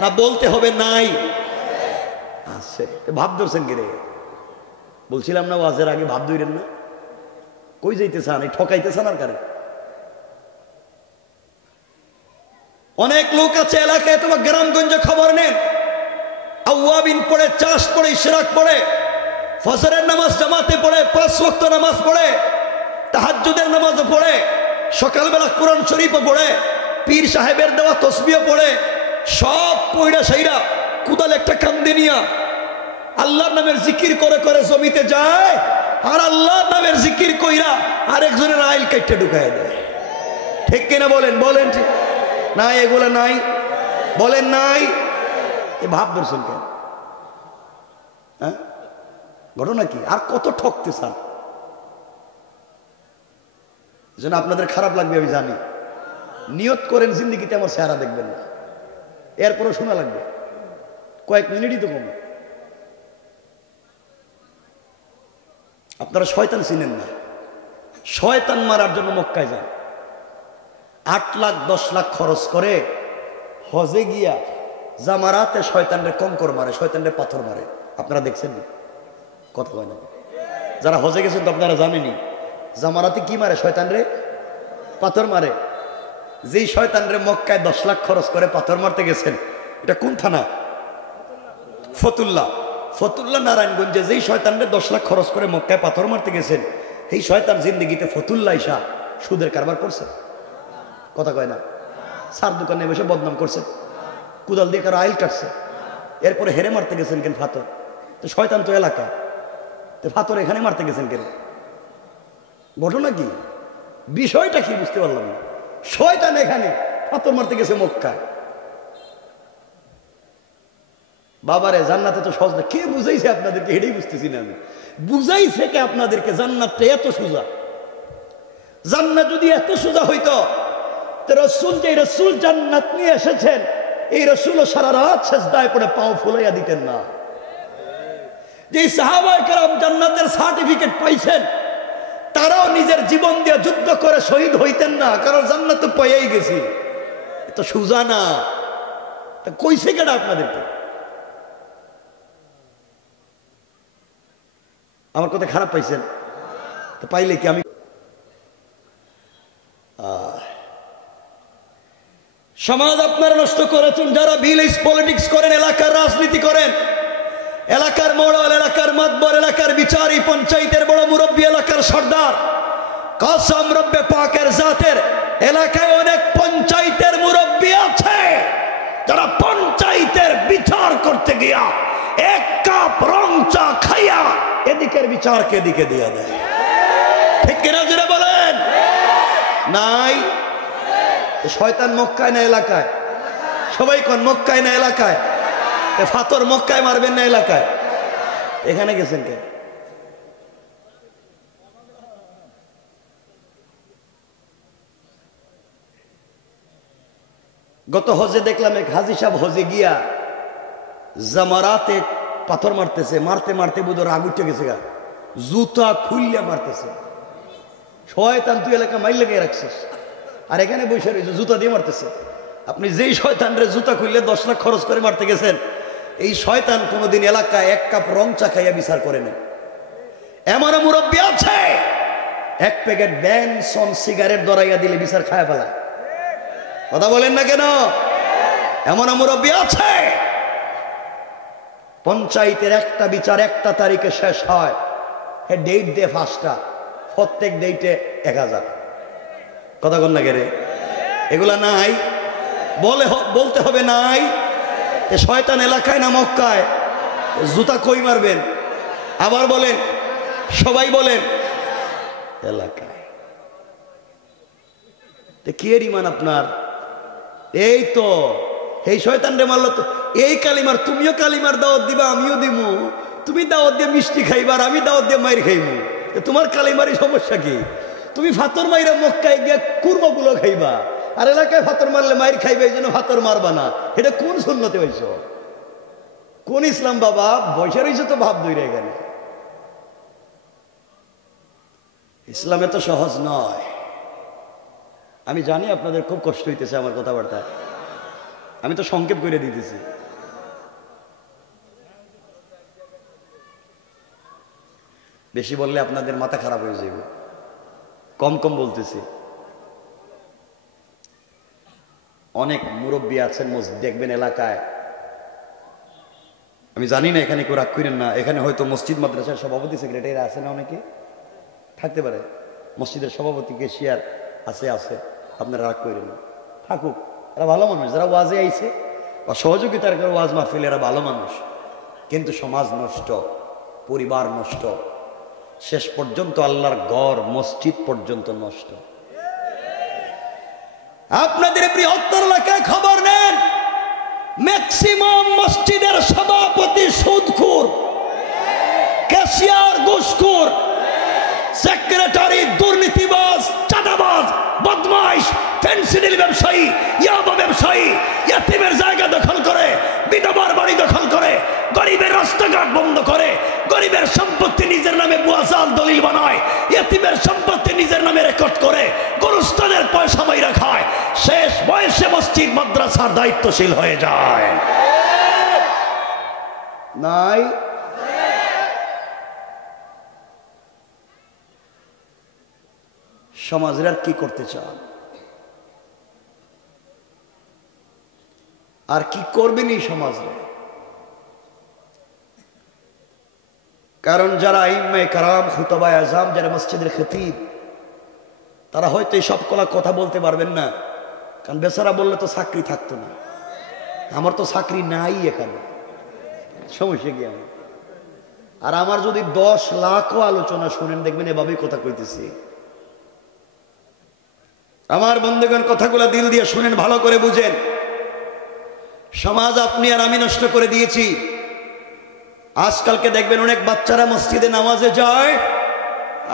না? বলতে হবে নাই? আছে। ভাব ধরছেন কি রে? বলছিলাম না ওয়াজের আগে ভাব ধরেন না? কই যাইতে চান? এই ঠকাইতে চান আর কারে? অনেক লোক আছে এলাকায়, তোমার গ্রামগঞ্জে খবর নেন, আওয়াবিন পড়ে, চাষ পড়ে, ইশরাক পড়ে, ফজরের নামাজ জামাতে পড়ে, 5 ওয়াক্ত নামাজ পড়ে, তাহাজ্জুদের নামাজ পড়ে, সকালবেলা কোরআন শরীফও পড়ে, পীর সাহেবের দেওয়া তসবিহ পড়ে, সব পয়রা সাইরা কুদাল একটা কান্দে নিয়া আল্লাহর নামের জিকির করে করে জমিতে যায়। আর আল্লাহর নামের জিকির কইরা আরেকজনের আইল কাইটে ঢুকায় দেয়। ঠিক কিনা বলেন? বলেন ঠিক নাই? এগুলা নাই? বলেন নাই? এ ভাব ধরছেন কেন? হ্যাঁ, ঘটনা কি? আর কত ঠকতে চান? যেন আপনাদের খারাপ লাগবে আমি জানি। নিয়ত করেন জিন্দেগিতে আমার চেহারা দেখবেন না, এরপরও শোনা লাগবে। কয়েক মিনিটই তো কম। আপনারা শয়তান চিনেন না? শয়তান মারার জন্য মক্কায় যান, 8 লাখ 10 লাখ খরচ করে হজে গিয়া জামারাতে শয়তানরে কঙ্কর মারে, শয়তানরে পাথর মারে। আপনারা দেখছেন না? কথা হয় না? যারা হজে গেছেন তো আপনারা জানেনই, জামারাতে কি মারে? শয়তানরে পাথর মারে। যেই শয়তানরে মক্কায় 10 লাখ খরচ করে পাথর মারতে গেছেন, এটা কোন থানা? ফতুল্লা। ফতুল্লা নারায়ণগঞ্জে যেই শয়তানরে 10 লাখ খরচ করে মক্কায় পাথর মারতে গেছেন, এই শয়তান জিন্দেগিতে ফতুল্লা ইসা সুদের কারবার করছে? কথা কয় না? সার দোকানে বসে বদনাম করছে, কুদাল দিয়ে কারো আইল কাটছে, এরপরে হেরে মারতে গেছেন কেন ফাতর? তো শয়তান তো এলাকা, তো ফাতর এখানে মারতে গেছেন কেন? ঘটনা কি? বিষয়টা কি বুঝতে পারলাম না। শয়তান এখানে, ফাতর মারতে গেছে মক্কায়। বাবারে, জান্নাতে তো সহজ না। কে বুঝাইছে আপনাদেরকে? এটাই বুঝতেছি না আমি। বুঝাইছে কে আপনাদেরকে জান্নাতটা এত সোজা? জান্নাত যদি এত সোজা হইতো, তো রসুল, যে রসুল জান্নাত নিয়ে এসেছেন, এই রসুলও সারা রাত সেজদায় পড়ে পাও ফুলাইয়া দিতেন না। যে সাহাবায়ে কেরাম জান্নাতের সার্টিফিকেট পাইছেন, তারাও নিজের জীবন দিয়ে যুদ্ধ করে শহীদ হইতেন না, কারণ জান্নাত তো পেয়েই গেছি। এত সোজা না। তা কইছে কেডা আপনাদেরকে? আমার কথা খারাপ পাইছেন? তো পাইলে কি আমি? সমাজ আপনারা নষ্ট করেছেন। যারা ভিলেজ পলিটিক্স করেন, এলাকার রাজনীতি করেন, এলাকার মোড়ল, এলাকার মাতবর, এলাকার বিচারী, পঞ্চায়েতের বড় মুরব্বী, এলাকার সর্দার, কসম রব্বে পাকের জাতের, এলাকায় অনেক পঞ্চায়েতের মুরব্বী আছে যারা পঞ্চায়েতের বিচার করতে গিয়া 1 কাপ রং চা খাইয়া এদিকের বিচারকে এদিকে দিয়া দেয়। ঠিক কিনা জোরে বলেন? নাই? শয়তান মক্কায় না এলাকায়? সবাই কোন মক্কায় না এলাকায়? ফাতর মক্কায় মারবেন না এলাকায়? এখানে গেছেন কে? গত হজে দেখলাম এক হাজি সাহেব হজে গিয়া জামারাতে পাথর মারতেছে, মারতে মারতে বুধর রাগ উঠে গেছে গা, জুতা খুললে মারতেছে। শয়তান তুই এলাকা মাইল লেগে রাখছিস, আর এখানে বসে রয়েছে জুতা দিয়ে মারতেছে। আপনি যেই শয়তানরে জুতা খুললে 10 লাখ খরচ করে মারতে গেছেন, এই শয়তান কোনোদিন এলাকায় 1 কাপ রং চা খাইয়া বিচার করে না। এমন মুরব্বী আছে 1 প্যাকেট ব্যানসন সিগারেট দরাইয়া দিলে বিচার খায়া ফেলায়। কথা বলেন না কেন? এমন মুরব্বী আছে পঞ্চায়েতের একটা বিচার একটা তারিখে শেষ হয়, ডেট দিয়ে 5টা, প্রত্যেক ডেটে 1000। কথা বল না কেরে? এগুলা নাই, বলতে হবে নাই। শয়তান এলাকায় না মক্কায়? জুতা কই মারবেন? আবার বলেন, সবাই বলেন এলাকায়। কি এর ইমান আপনার? এই তো এই শয়তান রে মারলো তো এই কালিমার, তুমিও কালিমার দাওয়াত দিবা, আমিও দিব। তুমি দাওয়াত দিয়ে মিষ্টি খাইবা আর আমি দাওয়াত দিয়ে মাইর খাইবো। তোমার কালিমারই সমস্যা কি? তুমি ফাতর মাইরা মক্কায় গিয়ে কুরমাগুলো খাইবা, আর এলাকায় ফাতর মারলে মাইর খাইবে, এই জন্য ফাতর মারবা না। এটা কোন সুন্নতে হইছ? কোন ইসলাম বাবা? বসে রয়েছে তো ভাব ধরে। এখানে ইসলাম এত সহজ নয়। আমি জানি আপনাদের খুব কষ্ট হইতেছে আমার কথাবার্তা, আমি তো সংক্ষেপ করে দিতেছি। বেশি বললে আপনাদের মাথা খারাপ হয়ে যাবে, কম কম বলতেছি। অনেক মুরব্বী আছেন দেখবেন এলাকায়, আমি জানি না এখানে কেউ রাগ করেন না, এখানে হয়তো মসজিদ মাদ্রাসার সভাপতি সেক্রেটারি আছে না, অনেকে থাকতে পারে, মসজিদের সভাপতি কেশিয়ার আছে, আপনারা রাগ করেন না, থাকুক, এরা ভালো মানুষ। যারা ওয়াজে আইছে বা সহযোগিতার করে ওয়াজ মাহফিল, এরা ভালো মানুষ। কিন্তু সমাজ নষ্ট, পরিবার নষ্ট, শেষ পর্যন্ত আল্লাহর ঘর মসজিদ পর্যন্ত নষ্ট। আপনাদের বৃহত্তর এলাকায় খবর নেন, ম্যাক্সিমাম মসজিদের সভাপতি সুদখোর, ক্যাশিয়ার ঘুষখোর, সেক্রেটারি দুর্নীতিবাজ, চাঁদাবাজ, বদমাইশ, ফেন্সিডিল ব্যবসায়ী, ইয়াবা ব্যবসায়ী, ইয়াতিমের জায়গা দখল করে, বিধবার বাড়ি দখল করে, গরিবের রাস্তাঘাট বন্ধ করে, গরিবের সম্পত্তি নিজের নামে বুয়াজাল দলিল বানায়, ইয়াতিমের সম্পত্তি নিজের নামে রেকর্ড করে, গরুস্থানের পয়সা মাইরা খায়, শেষ বয়সে মসজিদ মাদ্রাসার দায়িত্বশীল হয়ে যায়। নাই সমাজের আর কি করতে চান? আর কি করবেন এই সমাজে? কারণ যারা আইম্মায়ে কারাম, খুতাবায়ে আযম, যারা মসজিদের খতিব, তারা হয়তো এই সব কথা বলতে পারবেন না, কারণ বেচারা বললে তো চাকরি থাকতো না। আমার তো চাকরি নাই এখানে, সমস্যা কি আমার? আর আমার যদি 10 লাখও আলোচনা শুনেন, দেখবেন এভাবেই কথা কইতেছি। আমার বন্ধুগণ, কথাগুলো দিল দিয়ে শুনেন, ভালো করে বুঝেন। সমাজ আপনি আর আমি নষ্ট করে দিয়েছি। আজকালকে দেখবেন অনেক বাচ্চারা মসজিদে নামাজে যায়,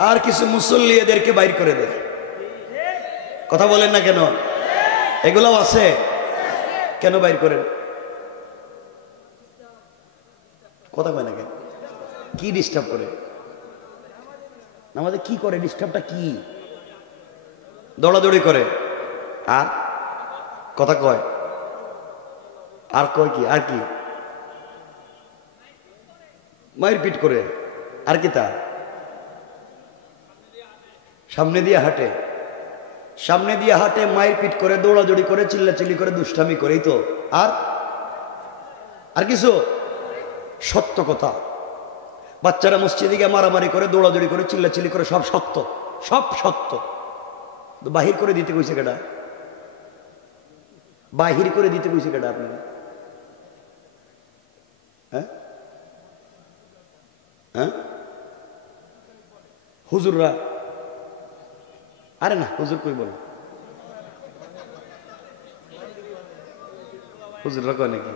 আর কিছু মুসল্লি এদেরকে বাইর করে দেয়। কথা বলেন না কেন? এগুলোও আছে। কেন বাইর করেন? কথা কয় না কেন? কি ডিস্টার্ব করে? নামাজে কি করে? ডিস্টার্বটা কি? দৌড়াদৌড়ি করে আর কথা কয়, আর কয় কি? আর কি? মায়ের পিট করে, আর কি? তা সামনে দিয়ে হাঁটে, সামনে দিয়ে হাঁটে, মায়ের পিট করে, দৌড়াদৌড়ি করে, চিল্লাচিল্লি করে, দুষ্টামি করেই তো। আর কিছু? সত্য কথা। বাচ্চারা মসজিদে গিয়ে মারামারি করে, দৌড়াদৌড়ি করে, চিল্লাচিল্লি করে, সব সত্য, সব সত্য। বাহির করে দিতে কইছে কেডা? বাহির করে দিতে কইছে কেডা আপনারা? হ্যাঁ হ্যাঁ, হুজুররা। আরে না, হুজুর কই বল, হুজুররা কয় নাকি?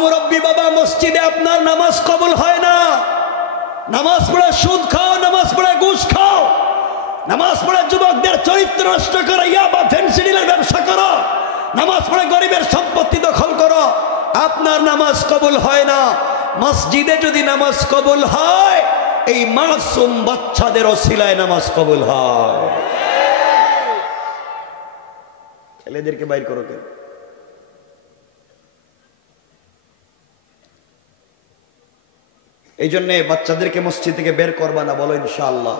মুরব্বী বাবা, মসজিদে আপনার নামাজ কবুল হয় না। নামাজ পড়ে সুদ খাও, নামাজ পড়ে ঘুষ খাও, নামাজ পড়ে যুবকদের চরিত্র নষ্ট করো, ইয়াবা ফেন্সিডিলের ব্যবসা করো, নামাজ পড়ে গরিবের সম্পত্তি দখল করো, আপনার নামাজ কবুল হয় না। মসজিদে যদি নামাজ কবুল হয়, এই মাসুম বাচ্চাদের ওসিলায় নামাজ কবুল হয়। ছেলেদেরকে বাইর করো কেন? এই জন্যে বাচ্চাদেরকে মসজিদ থেকে বের করবা না, বলো ইনশাআল্লাহ।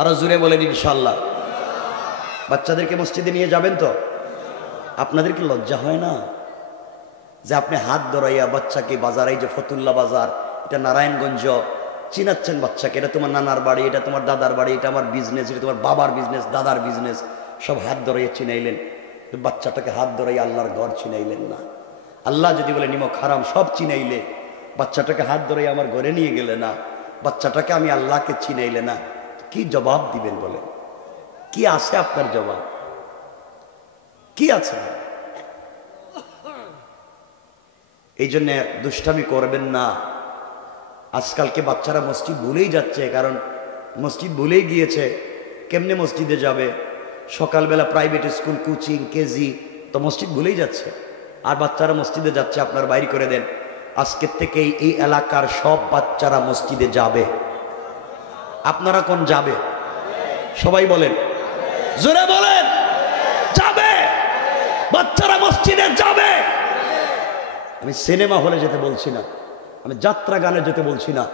আরো জোরে বলেন ইনশাআল্লাহ। বাচ্চাদেরকে মসজিদে নিয়ে যাবেন তো? আপনাদের কি লজ্জা হয় না যে আপনি হাত ধরাইয়া বাচ্চাকে বাজার, এই যে ফতুল্লা বাজার, এটা নারায়ণগঞ্জ, চিনাচ্ছেন বাচ্চাকে, এটা তোমার নানার বাড়ি, এটা তোমার দাদার বাড়ি, এটা আমার বিজনেস, এটা তোমার বাবার বিজনেস, দাদার বিজনেস, সব হাত ধরাইয়া চিনাইলেন। বাচ্চাটাকে হাত ধরাইয়া আল্লাহর ঘর চিনাইলেন না। আল্লাহ যদি বলে নিমক হারাম, সব চিনাইলে, বাচ্চাটাকে হাত ধরে আমার ঘরে নিয়ে গেলে না, বাচ্চাটাকে আমি আল্লাহকে চিনাইলে না, কি জবাব দিবেন বলেন? কি আছে আপনার জবাব? কি আছে? এই জন্য দুষ্টামি করবেন না। আজকালকে বাচ্চারা মসজিদ ভুলেই যাচ্ছে, কারণ মসজিদ ভুলেই গিয়েছে। কেমনে মসজিদে যাবে? সকালবেলা প্রাইভেট স্কুল, কোচিং, কেজি, তো মসজিদ ভুলেই যাচ্ছে। আর বাচ্চারা মসজিদে যাচ্ছে, আপনার বাইর করে দেন। আজকের থেকে এই এলাকার সব বাচ্চারা মসজিদে যাবে। আপনারা কোন যাবে? সবাই বলেন, জোরে বলেন, যাবে। বাচ্চারা মসজিদে যাবে। আমি সিনেমা হলে যেতে বলছি না, আমি যাত্রা গানে যেতে বলছি না,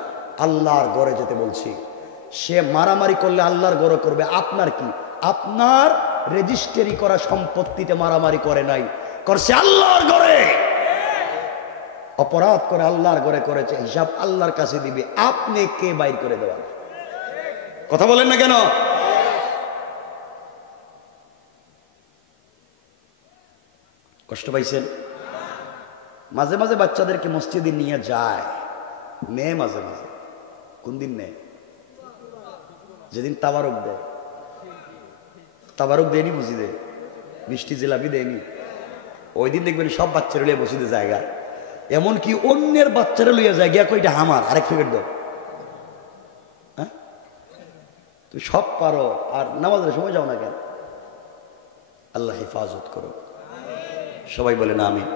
আল্লাহর ঘরে যেতে বলছি। সে মারামারি করলে আল্লাহর ঘরে করবে। আপনার কি? আপনার রেজিস্ট্রি করা সম্পত্তিতে মারামারি করে নাই, করছে আল্লাহর ঘরে। অপরাধ করে আল্লাহর ঘরে করেছে, হিসাব আল্লাহর কাছে দিবে। আপনি কে বাইর করে দেওয়ার? কথা বলেন না কেন? কষ্ট পাইছেন? মাঝে মাঝে বাচ্চাদেরকে মসজিদে নিয়ে যায়, নেয় মাঝে মাঝে। কোন দিন নেয়? যেদিন তাবারক দেয়। তাবারক দেয়নি মসজিদে, মিষ্টি জিলাপি দেয়নি, ওই দিন দেখবেন সব বাচ্চারা লইয়া মসজিদে জায়গা। এমনকি অন্যের বাচ্চারা লইয়া যায়, গিয়া কইটা আমার, আরেক প্যাকেট দাও। হ্যাঁ, তুই সব পারো, আর নামাজের সময় যাও না কেন? আল্লাহ হেফাজত করো। সবাই বলেন আমিন।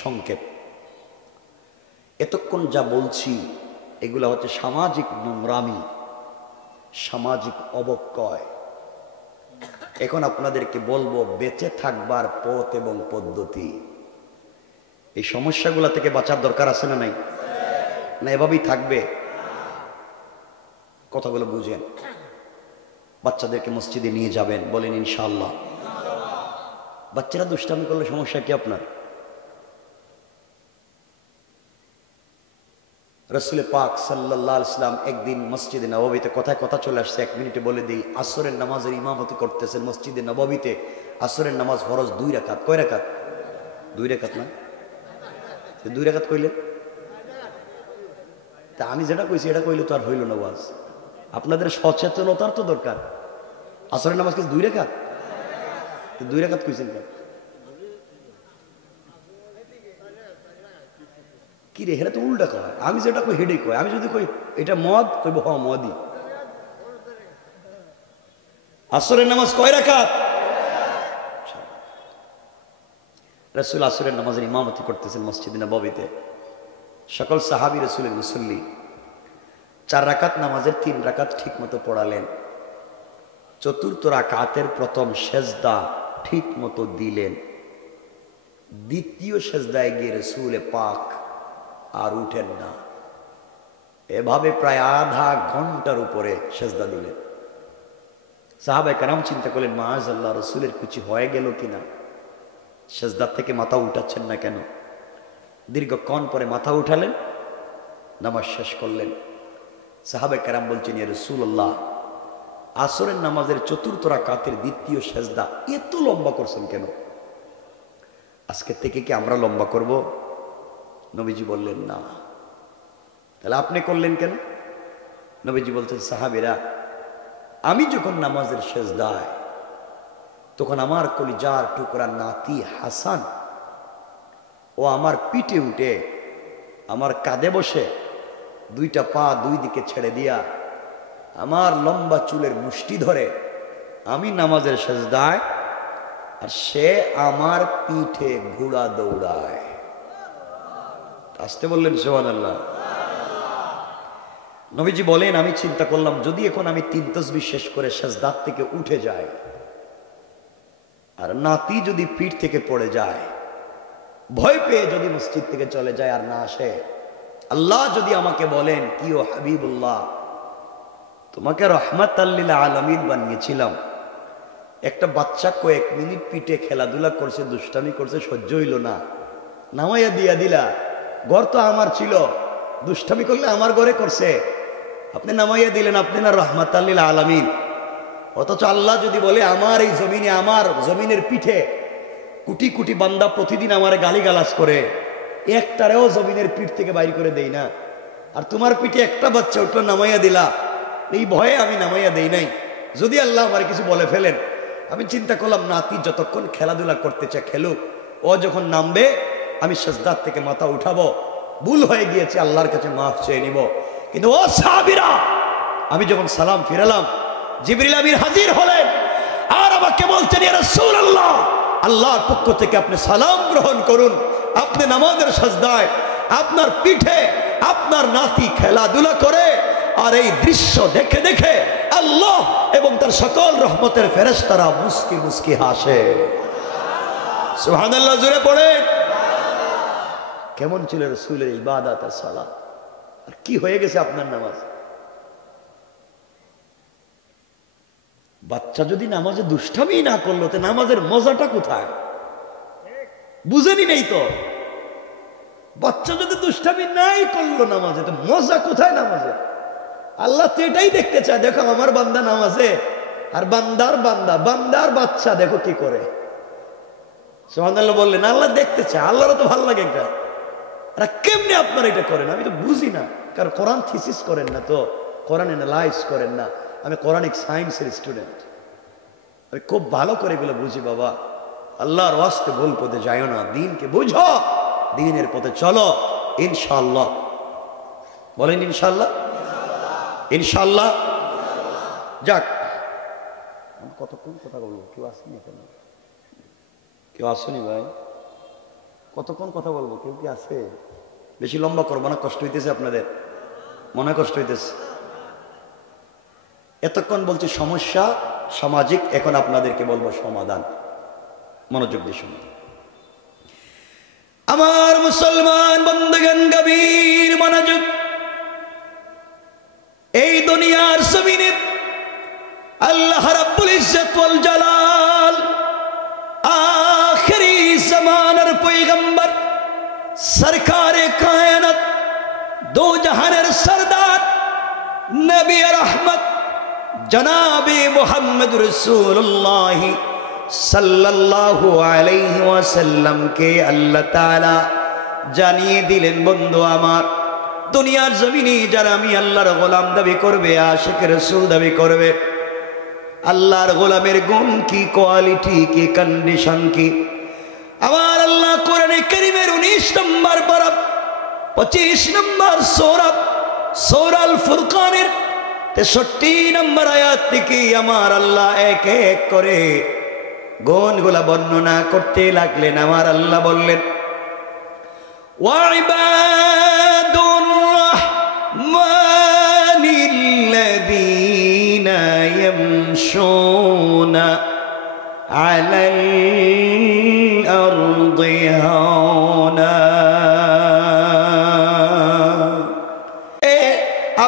সংক্ষেপ, এতক্ষণ যা বলছি এগুলা হচ্ছে সামাজিক নোংরামি, সামাজিক অবক্ষয়। এখন আপনাদেরকে বলবো বেঁচে থাকবার পথ এবং পদ্ধতি। এই সমস্যাগুলা থেকে বাঁচার দরকার আছে না নাই? না এভাবেই থাকবে? কথাগুলো বুঝেন। বাচ্চাদেরকে মসজিদে নিয়ে যাবেন, বলেন ইনশাআল্লাহ। বাচ্চারা দুষ্টামি করলে সমস্যা কি আপনার? রসুল পাক সাল্লাল্লাহু আলাইহি ওয়াসাল্লাম একদিন মসজিদে নববীতে, কথায় কথা চলে আসছে, 1 মিনিটে বলে দিই। আসরের নামাজের ইমামতি করতেছেন মসজিদে নববীতে। আসরের নামাজ ফরজ 2 রাকাত। কয় রাকাত? 2 রাকাত না? 2 রাকাত কইলে তা আমি যেটা কইছি এটা কইলে তো আর হইল না ওয়াজ। আপনাদের সচেতনতার তো দরকার। আসরের নামাজ কি 2 রাকাত? 2 রাকাত কইছেন কেন? কি রে, এটা তো উল্টা কয়। আমি যেটা কই হেডে কয়। আমি যদি কই এটা মদ, কইব হ মদই। আসরের নামাজ কয় রাকাত? রাসূল আসরের নামাজের ইমামতি করতেছেন মসজিদে নববীতে। সকল সাহাবী রাসূলের মুসল্লি। 4 রাকাত নামাজের 3 রাকাত ঠিক মতো পড়ালেন। চতুর্থ রাকাতের প্রথম সেজদা ঠিক মতো দিলেন। দ্বিতীয় সেজদায় গিয়ে রাসূল পাক আর উঠেন না। এভাবে প্রায় আধা ঘন্টার উপরে সেজদা দিলেন। সাহাবায়ে কেরাম চিন্তা করলেন, মাআযাল্লাহ, রাসূলের কিছু হয়ে গেল কিনা, সেজদার থেকে মাথা উঠাচ্ছেন না কেন? দীর্ঘক্ষণ পরে মাথা উঠালেন, নামাজ শেষ করলেন। সাহাবায়ে কেরাম বলছেন, ইয়া রাসূলুল্লাহ, আসরের নামাজের চতুর্থ রাকাতের দ্বিতীয় সেজদা এত লম্বা করছেন কেন? আজকে থেকে কি আমরা লম্বা করব? নবীজি বললেন না। তাহলে আপনি করলেন কেন? নবীজি বলছেন, সাহাবীরা, আমি যখন নামাজের সেজদায় তখন আমার কলিজার টুকরা নাতি হাসান ও আমার পিঠে উঠে আমার কাঁধে বসে দুইটা পা দুই দিকে ছেড়ে দিয়া আমার লম্বা চুলের মুষ্টি ধরে আমি নামাজের সেজদায় আর সে আমার পিঠে ঘোড়া দৌড়ায়। আসতে বললেন সুবহানাল্লাহ। নবীজি বলেন, আমি চিন্তা করলাম যদি এখন আমি 3 তাসবিহ শেষ করে সেজদার থেকে উঠে যাই আর নাতি যদি পিঠ থেকে পড়ে যায়, ভয় পেয়ে যদি মসজিদ থেকে চলে যায় আর না আসে, আল্লাহ যদি আমাকে বলেন কি ও হাবিবুল্লাহ, তোমাকে রহমাতাল লিল আলামিন বানিয়েছিলাম, একটা বাচ্চা কয়েক মিনিট পিঠে খেলাধুলা করছে, দুষ্টামি করছে, সহ্য হইল না, নামাইয়া দিয়া দিলা, ঘর তো আমার ছিল, দুষ্টামি করলে আমার ঘরে করছে, আপনি নামাইয়া দিলেন, আপনি না রহমাতাল লিল আলামিন। অথচ আল্লাহ যদি বলে আমার এই জমিনে, আমার জমিনের পিঠে কোটি কোটি বান্দা প্রতিদিন আমার গালিগালাজ করে, একটারেও জমিনের পিঠ থেকে বাইর করে দেই না, আর তোমার পিঠে একটা বাচ্চা উঠলো নামাইয়া দিলা, এই ভয়ে আমি নামাইয়া দেই নাই। যদি আল্লাহ আমার কিছু বলে ফেলেন, আমি চিন্তা করলাম নাতি যতক্ষণ খেলাধুলা করতে চায় খেলুক, ও যখন নামবে আমি সেজদার থেকে মাথা উঠাবো, ভুল হয়ে গিয়েছে আল্লাহর কাছে মাফ চেয়ে নিব। কিন্তু ও সাহাবীরা, আমি যখন সালাম ফিরালাম, জিবরিল আমিন হাজির হলেন আর আমাকে বলছেন, ইয়া রাসূলুল্লাহ, আল্লাহর পক্ষ থেকে আপনি সালাম গ্রহণ করুন, আপনি নামাজের সেজদায় আপনার পিঠে আপনার নাতি খেলাধুলা করে, আর এই দৃশ্য দেখে দেখে আল্লাহ এবং তার সকল রহমতের ফেরেশতারা মুস্কি মুস্কি হাসে। সুবহানাল্লাহ, জোরে পড়ে। কেমন ছিল রাসূলের ইবাদত আর সালাত, আর কি হয়ে গেছে আপনার নামাজ? বাচ্চা যদি নামাজে দুষ্টামি না করলো, তো নামাজের মজাটা কোথায়? বুঝেনি নেই তো। বাচ্চা যদি দুষ্টামি নাই করলো নামাজে, তো মজা কোথায় নামাজে? আল্লাহ তো এটাই দেখতে চায়, দেখো আমার বান্দা নামাজে, আর বান্দার বান্দা, বান্দার বাচ্চা দেখো কি করে। সুবহানাল্লাহ বললেন, আল্লাহ দেখতে চায়, আল্লাহরও তো ভালো লাগে এটা। আর কেমনে আপনারা এটা করেন আমি তো বুঝি না, কারণ কোরআন থিসিস করেন না, তো কোরআন অ্যানালাইজ করেন না। আমি কোরআনিক সায়েন্সের স্টুডেন্ট, আমি খুব ভালো করে এগুলো বুঝি। বাবা, আল্লাহর ওয়াস্তে ভুল পথে যাইও না, দিনকে বুঝো, দিনের পথে চলো, ইনশাআল্লাহ। বলেন ইনশাআল্লাহ, ইনশাআল্লাহ। যাক, আমি কতক্ষণ কথা বলবো? কেউ আসেনি এখানে? কেউ আসেনি ভাই? কতক্ষণ কথা বলবো? কেউ কি আছে? বেশি লম্বা করবো না, কষ্ট হইতেছে আপনাদের, মনে কষ্ট হইতেছে। এতক্ষণ বলছি সমস্যা সামাজিক, এখন আপনাদেরকে বলবো সমাধান। মনোযোগ দিয়ে শুনুন আমার মুসলমান বন্ধুগণ, গভীর মনোযোগ। এই দুনিয়ার জমিনে আল্লাহ রাব্বুল ইজ্জত ওয়াল জালাল আখিরি জামানার পয়গম্বর সরকারে কায়নাত, দো জাহানের সরদার নবী রহমত জনাবে মুহাম্মদ রাসূলুল্লাহ সাল্লাল্লাহু আলাইহি ওয়াসাল্লামকে আল্লাহ তাআলা জানিয়ে দিলেন, বন্ধু আমার, দুনিয়ার জমিনে যারা আমি আল্লাহর গোলাম দাবি করবে, আশিক রাসূল দাবি করবে, আল্লাহর গোলামের গুণ কি, কোয়ালিটি কি, কন্ডিশন কি, আমার আল্লাহ কোরআনে কারীমের 19 নম্বর পারা 25 নম্বর সূরা আল ফুরকানের 63 নম্বর আয়াত থেকে আমার আল্লাহ এক এক করে গুণগুলা বর্ণনা করতে লাগলেন। আমার আল্লাহ বললেন, ওয়া ইবাদুর রাহমানিল্লাযীনা ইয়ামশুনা আলাল আরদি হাওনা।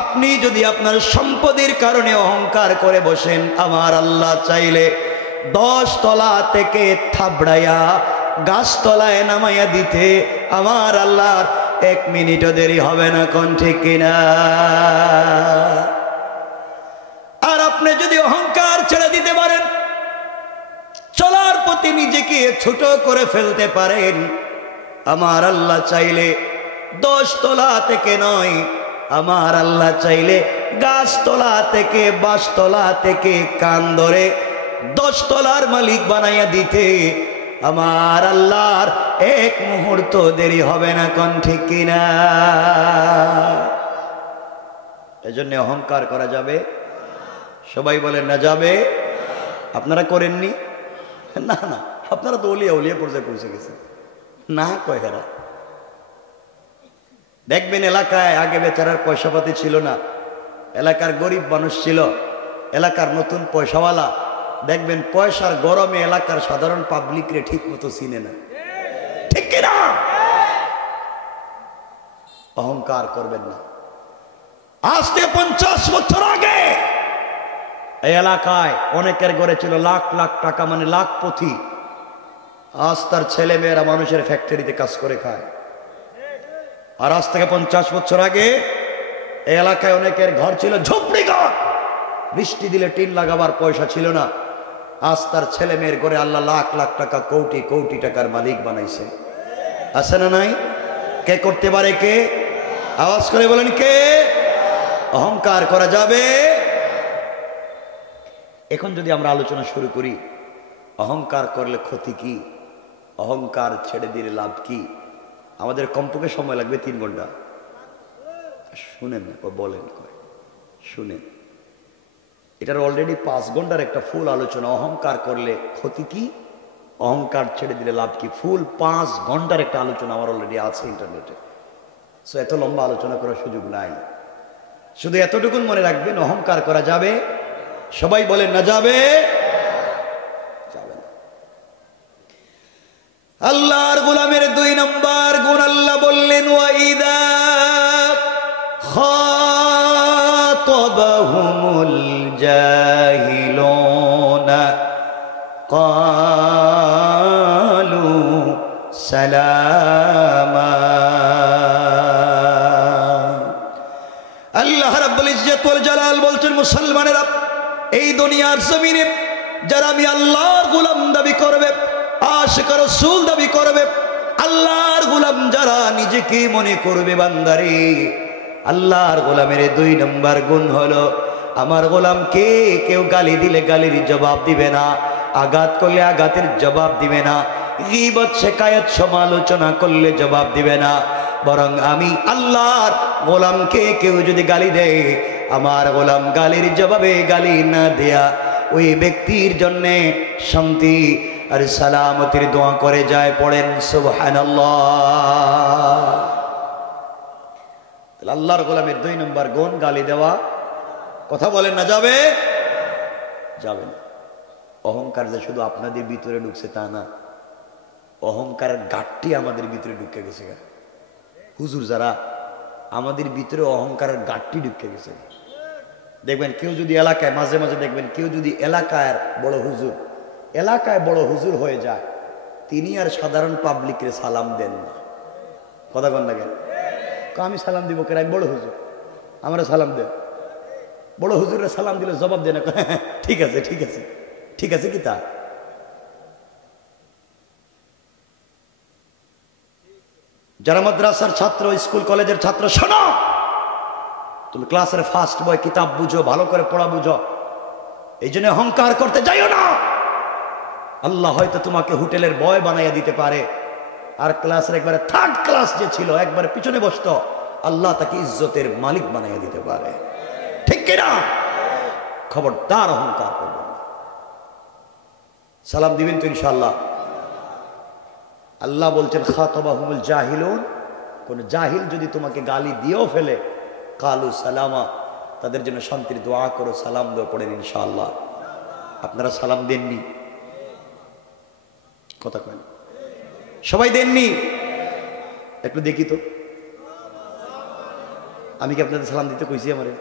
আপনি যদি আপনার সম্পদের কারণে অহংকার করে বসেন, আমার আল্লাহ চাইলে 10 তলা থেকে থাবড়াইয়া গাছতলায় নামাইয়া দিতে আমার আল্লাহর 1 মিনিটও দেরি হবে না। কোন ঠিক কিনা? আর আপনি যদি অহংকার ছেড়ে দিতে পারেন, চলার প্রতি নিজেকে ছোট করে ফেলতে পারেন, আমার আল্লাহ চাইলে 10 তলা থেকে নয়, আমার আল্লাহ চাইলে গাছতলা থেকে, বাঁশতলা থেকে কান ধরে 10 তলার মালিক বানাইয়া দিতে আমার আল্লাহর এক মুহূর্ত দেরি হবে না, কোন ঠিক কিনা? এজন্য অহংকার করা যাবে? সবাই বলেন না যাবে। আপনারা করেননি? না না, আপনারা তো ওলিয়া ওলিয়া পর্যায়ে পৌঁছে গেছেন। না কয় হেরা, দেখবেন এলাকায় আগে বেচারার পয়সাপাতি ছিল না, এলাকার গরিব মানুষ ছিল, এলাকার নতুন পয়সাওয়ালা, দেখবেন পয়সার গরমে এলাকার সাধারণ পাবলিকরে ঠিক মতো চিনে না, ঠিক কিনা? অহংকার করবেন না। আজ থেকে 50 বছর আগে এই এলাকায় অনেকের ঘরে ছিল লাখ লাখ টাকা, মানে লাখপতি। আজ তার ছেলে মেয়েরা মানুষের ফ্যাক্টরিতে কাজ করে খায়। আর আজ থেকে 50 বছর আগে এই এলাকায় অনেকের ঘর ছিল ঝুপড়ি ঘর, বৃষ্টি দিলে টিন লাগাবার পয়সা ছিল না। আজ তার ছেলে মেয়ের ঘরে আল্লাহ লাখ লাখ টাকা, কোটি কোটি টাকার মালিক বানাইছে। আছে না নাই? কে করতে পারে? কে? আওয়াজ করে বলেন কে? অহংকার করা যাবে? এখন যদি আমরা আলোচনা শুরু করি, অহংকার করলে ক্ষতি কি, অহংকার ছেড়ে দিলে লাভ কি? আমাদের কমপক্ষে সময় লাগবে 3 ঘন্টা। শুনেন না, বলেন কয় শুনেন, এটার অলরেডি 5 ঘন্টার একটা ফুল আলোচনা। অহংকার করলে ক্ষতি কি, অহংকার ছেড়ে দিলে লাভ কি, ফুল 5 ঘন্টার একটা আলোচনা আমার অলরেডি আছে ইন্টারনেটে। সো এত লম্বা আলোচনা করার সুযোগ নাই। শুধু এতটুকুন মনে রাখবেন, অহংকার করা যাবে? সবাই বলেন না যাবে? যাবে না। আল্লাহর গোলামের 2 নম্বর গুণ আল্লাহ বললেন, ওয়াইদা খাতাবাহুমুল জাহিলুনা ক্বালু সালামা। আল্লাহ রাব্বুল ইজ্জত ওয়াল জালাল বলছেন, মুসলমানেরা, এই দুনিয়ার জমিনে যারা আমি আল্লাহর গোলাম দাবি করবে, আশিক রাসূল দাবি করবে, আল্লাহর গোলাম যারা নিজেকে মনে করবে, বান্দারে আল্লাহর গোলামের 2 নম্বর গুণ হলো, আমার গোলামকে কেউ গালি দিলে গালির জবাব দিবে না, আঘাত করলে আঘাতের জবাব দিবে না, গীবত শিকায়াত সমালোচনা করলে জবাব দিবে না, বরং আমি আল্লাহর গোলামকে কেউ যদি গালি দেয়, আমার গোলাম গালির জবাবে গালি না দেয়া ওই ব্যক্তির জন্য শান্তি আর সালামতির দোয়া করে যায়। পড়েন সুবহানাল্লাহ। আল্লাহর গোলামের 2 নম্বর গুণ গালি দেওয়া। কথা বলেন না যাবে? যাবে না। অহংকার যে শুধু আপনাদের ভিতরে ঢুকছে তা না, অহংকারের গাঁটটি আমাদের ভিতরে ঢুকে গেছে। হুজুর যারা, আমাদের ভিতরে অহংকারের গাঁটটি ঢুকে গেছে। দেখবেন কেউ যদি এলাকায়, মাঝে মাঝে দেখবেন কেউ যদি এলাকায় বড় হুজুর হয়ে যায়, তিনি আর সাধারণ পাবলিকের সালাম দেন না। কথা কন না কেন? আমি সালাম দিব কেন? আমি বড় হুজুর, আমরা সালাম দেন। বড় হুজুরের সালাম দিলে জবাব দেন, ঠিক আছে ঠিক আছে ঠিক আছে কি তা? যারা মাদ্রাসার ছাত্র, স্কুল কলেজের ছাত্র, শোনো, তুমি ক্লাসের ফার্স্ট বয়, কিতাব বুঝো, ভালো করে পড়া বুঝো, এই জন্য অহংকার করতে যাইও না। আল্লাহ হয়তো তোমাকে হোটেলের বয় বানাইয়া দিতে পারে, আর ক্লাসের একবারে 3rd ক্লাস যে ছিল, একবারে পিছনে বসতো, আল্লাহ তাকে ইজ্জতের মালিক বানাইয়া দিতে পারে, ঠিক কিনা? খবরদার অহংকার করবেন না। সালাম দিবেন তো ইনশাআল্লাহ? আল্লাহ বলছেন, খাতাবাহুমুল জাহিলুন, কোন জাহিল যদি তোমাকে গালি দিয়েও ফেলে, কালু সালামা, তাদের জন্য শান্তির দোয়া করো, সালাম দাও। পড়েন ইনশাআল্লাহ। আপনারা সালাম দেননি? কথা কয় না? সবাই দেননি? একটু দেখি তো, আমি কি আপনাদের সালাম দিতে কইছি? আমারে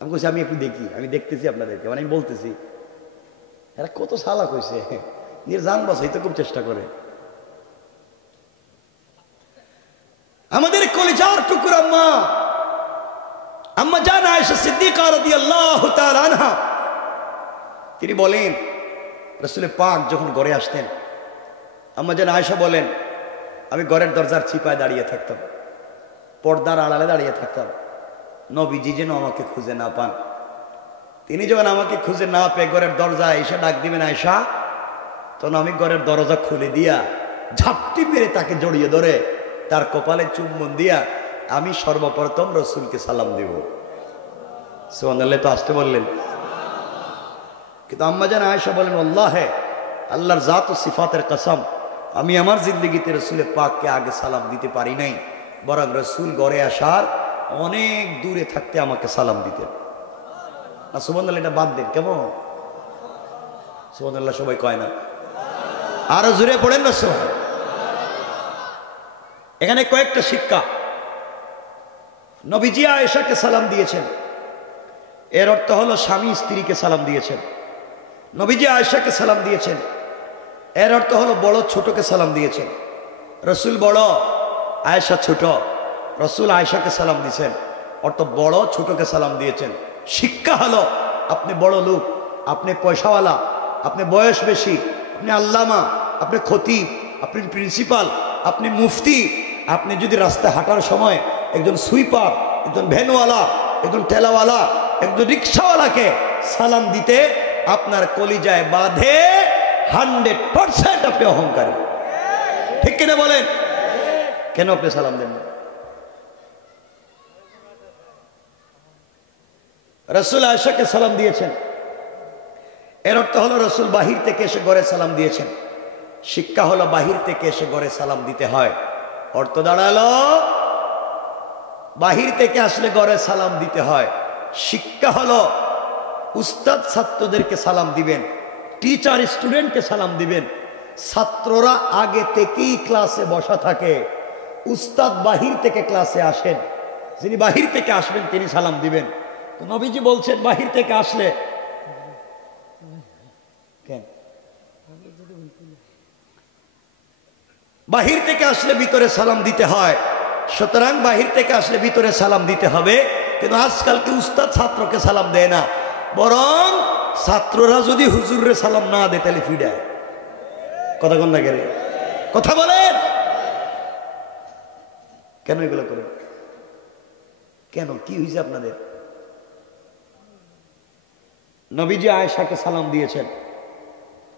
আমি কইছি আমি একটু দেখি, আমি দেখতেছি আপনাদেরকে, মানে আমি বলতেছি। এরা কত সালা কইছে, নিজের জান বাঁচাইতে খুব চেষ্টা করে। আমাদের কলিজার টুকরা মা, আম্মা জান আয়েশা সিদ্দিকা রাদিয়াল্লাহু তাআলা আনহা, তিনি বলেন, রাসূল পাক যখন ঘরে আসতেন, আম্মা জান আয়েশা বলেন, আমি ঘরের দরজার চিপায় দাঁড়িয়ে থাকতাম, পর্দার আড়ালে দাঁড়িয়ে থাকতাম, নবীজি যেন আমাকে খুঁজে না পান। তিনি যখন আমাকে খুঁজে না পেয়ে ঘরের দরজায় এসে ডাক দিবেন আয়েশা, তখন আমি ঘরের দরজা খুলে দিয়া ঝাপটি মেরে তাকে জড়িয়ে ধরে তার কপালে চুম্বন দিয়া আমি সর্বপ্রথম রসুলকে সালাম দিব। সুবহানাল্লাহ, তো আসতে বললেন। কিন্তু আম্মা জান আয়েশা বলেন, আল্লাহে, আল্লাহর জাত ও সিফাতের কসম, আমি আমার জিন্দগিতে রসুলের পাককে আগে সালাম দিতে পারি নাই, বরং রসুল ঘরে আসার অনেক দূরে থাকতে আমাকে সালাম দিতেন। না সুবহানাল্লাহ, এটা বাদ দেন কেমন? সুবহানাল্লাহ সবাই কয় না, আরো জোরে পড়েন না সুবহানাল্লাহ। এখানে কয়েকটা শিক্ষা। নবীজি আয়েশাকে সালাম দিয়েছেন, এর অর্থ হলো স্বামী স্ত্রীকে সালাম দিয়েছেন। নবীজি আয়েশাকে সালাম দিয়েছেন, এর অর্থ হলো বড় ছোটকে সালাম দিয়েছেন। রসুল বড়, আয়েশা ছোট। রসুল আয়েশাকে সালাম দিয়েছেন, অর্থ বড় ছোটকে সালাম দিয়েছেন। শিক্ষা হলো, আপনি বড় লোক, আপনি পয়সাওয়ালা, আপনি বয়স বেশি, আপনি আল্লামা, আপনি খতিব, আপনি প্রিন্সিপাল, আপনি মুফতি, আপনি যদি রাস্তায় হাঁটার সময় একজন সুইপার, একজন ভ্যানওয়ালা, একজন ঠেলাওয়ালা, একজন রিক্সাওয়ালাকে সালাম দিতে আপনার কলিজায় বাঁধে, 100% আপনি অহংকারী। ঠিক কিনা বলেন? কেন আপনি সালাম দেন না? রসুল আয়েশাকে সালাম দিয়েছেন, এর অর্থ হলো রসুল বাহির থেকে এসে ঘরে সালাম দিয়েছেন। শিক্ষা হলো বাহির থেকে এসে ঘরে সালাম দিতে হয়। অর্থ দাঁড়ালো, বাহির থেকে আসলে ঘরে সালাম দিতে হয়। শিক্ষা হলো, উস্তাদ ছাত্রদেরকে সালাম দিবেন, টিচার স্টুডেন্টকে সালাম দিবেন। ছাত্ররা আগে থেকেই ক্লাসে বসা থাকে, উস্তাদ বাহির থেকে ক্লাসে আসেন, যিনি বাহির থেকে আসবেন তিনি সালাম দিবেন। তো নবীজি বলছেন বাহির থেকে আসলে কেন? বাহির থেকে আসলে ভিতরে সালাম দিতে হয়, সুতরাং বাহির থেকে আসলে ভিতরে সালাম দিতে হবে। কিন্তু আজকালকে উস্তাদ ছাত্রকে সালাম দেয় না, বরং ছাত্ররা যদি হুজুরে সালাম না দেয় তাহলে ফিডায়। কথা কোন না গেলে কথা বলেন, কেন এগুলো করেন? কেন, কি হয়েছে আপনাদের? নবীজি আয়েশাকে সালাম দিয়েছেন,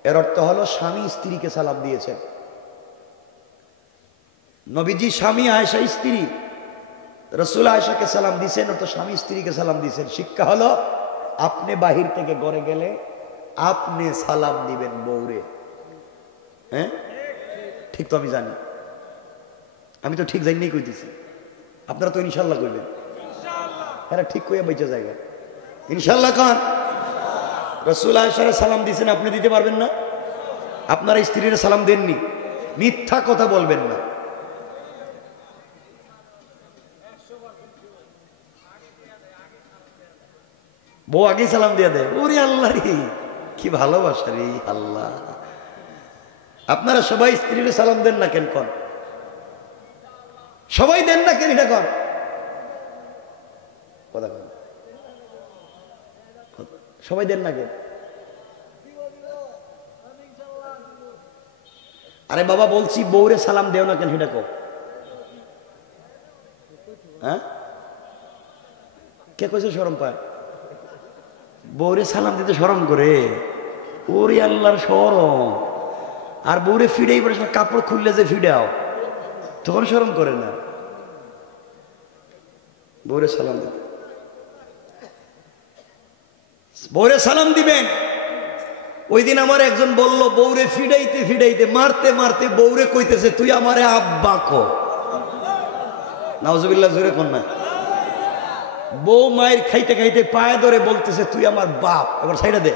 এর অর্থ হলো স্বামী স্ত্রীকে সালাম দিয়েছেন। নবীজি স্বামী, আয়েশা স্ত্রী। রসুল আয়েশাকে সালাম দিয়েছেন, অর্থ স্বামী স্ত্রীকে সালাম দিয়েছেন। শিক্ষা হলো, আপনি বাহির থেকে ঘরে গেলে আপনি সালাম দিবেন বউরে। হ্যাঁ ঠিক তো, আমি জানি, আমি তো ঠিক জানি কইতেছি, আপনারা তো ইনশাল্লাহ কইবেন। এরা ঠিক কইয়া বেঁচে জায়গা ইনশাল্লাহ খান। রসুল আয়েশারে সালাম দিয়েছেন, আপনি দিতে পারবেন না? আপনারা স্ত্রীরা সালাম দেননি, মিথ্যা কথা বলবেন না। বউ আগেই সালাম দিয়ে দেয়। ওরে আল্লাহ রে, কি ভালোবাসা রে আল্লাহ। আপনারা সবাই স্ত্রীরে সালাম দেন না কেন? কোন সবাই দেন না কেন? এটা কোন কথা, সবাই দেন না কেন? আরে বাবা বলছি, বউরে সালাম দেও না কেন? সেটা কো। হ্যাঁ, কে কইছে শরম পায়? বউরে সালাম দিতে শরম করে? ওরে আল্লাহর শরম। আর বউরে ফিডেই পড়ে, কাপড় খুললে যে ফিডাও, তখন শরম করে না? বউরে সালাম দিতে, বউরে সালাম দিবেন। ওই দিন আমার একজন বলল, বউরে ফিডাইতে ফিডাইতে মারতে মারতে বউরে কইতেছে, তুই আমারে আব্বা কো। নাউজুবিল্লাহ, জোরে কোন না। বউ মায়ের খাইতে খাইতে পায়ে ধরে বলতেছে, তুই আমার বাপ। এবার সাইডে দে।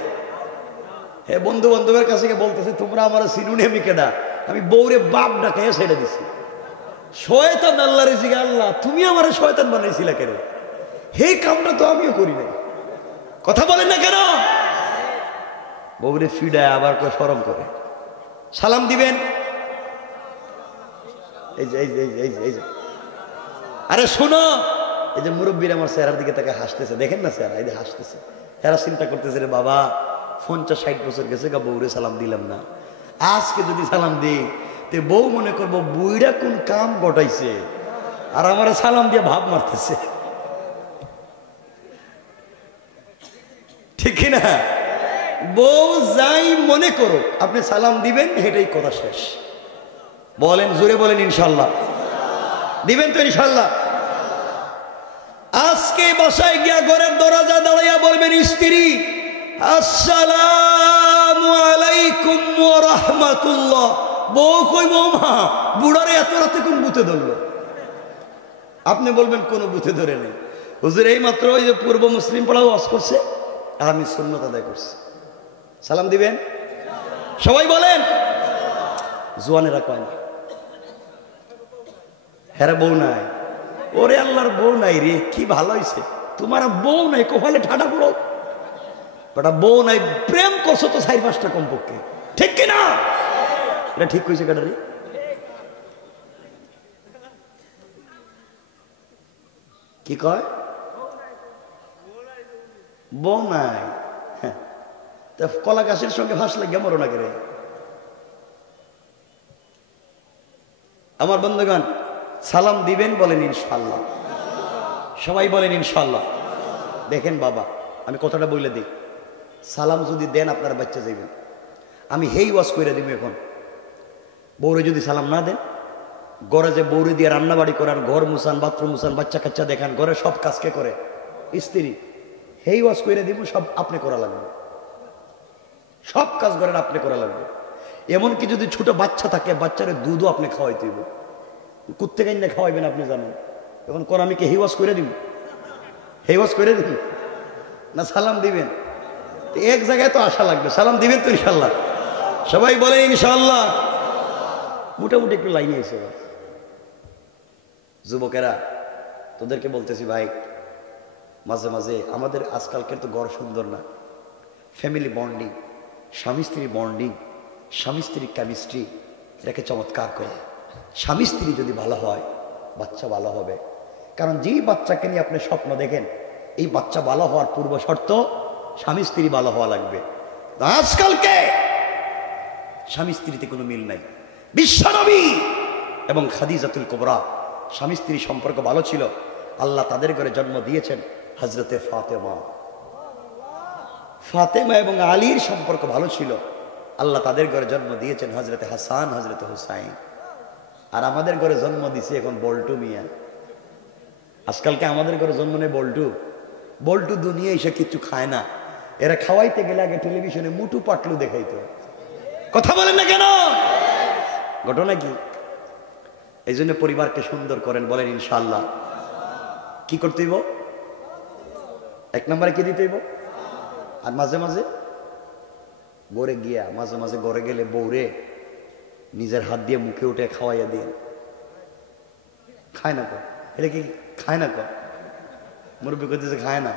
হে বন্ধু বান্ধবের কাছে বলতেছে, তোমরা আমার সিনুনি, আমি কেডা? আমি বউরে বাপ ডাকে সাইডে দিছি। শয়তান আল্লাহ রেজিক, আল্লাহ তুমি আমার শয়তান বানাইছিলা কেন? হে কামটা তো আমিও করি নাই। কথা বলেন না কেন? বউরে ফিডায় আবার কেউ শরম করে। সালাম দিবেন। এই যে এই যে এই যে এই যে, আরে শোনো, এই যে মুরব্বীর আমার চেহারার দিকে তাকে হাসতেছে, দেখেন না চেহারা, এই যে হাসতেছে। এরা চিন্তা করতেছে, রে বাবা 50-60 বছর গেছে গা, বউরে সালাম দিলাম না, আজকে যদি সালাম দিই তে বউ মনে করবো বুইরা কোন কাম ঘটাইছে, আর আমার সালাম দিয়ে ভাব মারতেছে। ঠিক না? বউ যাই মনে করুক, আপনি সালাম দিবেন, এটাই কথা শেষ। বলেন, জোরে বলেন ইনশাল্লাহ। দিবেন তো ইনশাল্লাহ? আজকে বাসায় গিয়া ঘরের দরজা দাঁড়াইয়া বলবেন, স্ত্রী আসসালামু আলাইকুম ওয়া রাহমাতুল্লাহ। বউ কই, বৌমা বুড়ারে এত রাতে কোন বুথে ধরলো? আপনি বলবেন কোন বুথে ধরে নেই, হুজুর এই মাত্র ওই যে পূর্ব মুসলিম পাড়া ওয়াজ করছে, আর আমি সুন্নত আদায় করছি। সালাম দিবেন সবাই? বলেন। জোয়ানেরা কয় না, হ্যাঁ বউ নাই। ওরে আল্লাহর বউ নাই রে, কি ভালো হয়েছে তোমার বউ নাই, কপালে ঠাডা পড়ো বেটা, বউ নাই, প্রেম করছো তো 4-5টা কমপক্ষে, ঠিক কিনা? এটা ঠিক কইছে কেডা রে? কি কয়? বউ নাই, তা কলা গাছের সঙ্গে ফাঁস লাগিয়া মরো না করে। আমার বন্ধুগণ, সালাম দিবেন? বলেন ইনশাল্লাহ। সবাই বলেন ইনশাল্লাহ। দেখেন বাবা, আমি কথাটা বলে দিই, সালাম যদি দেন আপনারা বাচ্চা যাইবেন। আমি হেই ওয়াজ করে দিব এখন, বউরে যদি সালাম না দেন, ঘরে যে বউরে দিয়ে রান্না বাড়ি করান, ঘর মুসান, বাথরুম মুসান, বাচ্চা কাচ্চা দেখান, ঘরে সব কাজকে করে স্ত্রী, হেই ওয়াজ করে দিব, সব আপনি করা লাগবে, সব কাজ করেন আপনি করা লাগবে। এমনকি যদি ছোট বাচ্চা থাকে, বাচ্চারে দুধও আপনি খাওয়াইতে হইব। কুত্তে গাইনে খাওয়াইবেন আপনি জানেন। এখন কোন আমি কি হেই ওয়াজ করে দিব? হেই ওয়াজ করে দিব না সালাম দিবেন? এক জায়গায় তো আসা লাগবে, সালাম দিবেন তো ইনশাল্লাহ? সবাই বলেন ইনশাল্লাহ। মোটামুটি একটু লাইনে এসে, যুবকেরা তোদেরকে বলতেছি ভাই, মাঝে মাঝে আমাদের আজকালকের তো ঘর সুন্দর না, ফ্যামিলি বন্ডিং, স্বামী স্ত্রী বন্ডিং, স্বামী স্ত্রীর কেমিস্ট্রি, এটাকে চমৎকার করে। স্বামী স্ত্রী যদি ভালো হয়, বাচ্চা ভালো হবে। কারণ যেই বাচ্চাকে নিয়ে আপনি স্বপ্ন দেখেন, এই বাচ্চা ভালো হওয়ার পূর্ব শর্ত স্বামী স্ত্রী ভালো হওয়া লাগবে। আজকালকে স্বামী স্ত্রীতে কোনো মিল নাই। বিশ্বনবী এবং খাদিজাতুল কুবরা স্বামী স্ত্রী সম্পর্ক ভালো ছিল, আল্লাহ তাদের ঘরে জন্ম দিয়েছেন হযরতে ফাতেমা। ফাতেমা এবং আলীর সম্পর্ক ভালো ছিল, আল্লাহ তাদের ঘরে জন্ম দিয়েছেন হযরতে হাসান, হযরতে হুসাইন। আর আমাদের ঘরে জন্ম দিছে এখন বল্টু মিয়া। আজকালকে আমাদের ঘরে জন্ম নেই বল্টু। বল্টু দুনিয়া এসে কিছু খায় না, এরা খাওয়াইতে গেলে আগে টেলিভিশনে মুটু পাটলু দেখাইতো। কথা বলেন না কেন? ঘটনা কি? এই জন্য পরিবারকে সুন্দর করেন, বলেন ইনশাআল্লাহ। কি করতে হইব? 1 নম্বরে কি দিতে হইব? আর মাঝে মাঝে গড়ে গিয়া, মাঝে মাঝে গড়ে গেলে বউরে নিজের হাত দিয়ে মুখে উঠে খাওয়াইয়া দিয়ে। খায় না কো? এটা কি খায় না কো? মুরব্বী করতেছে খায় না।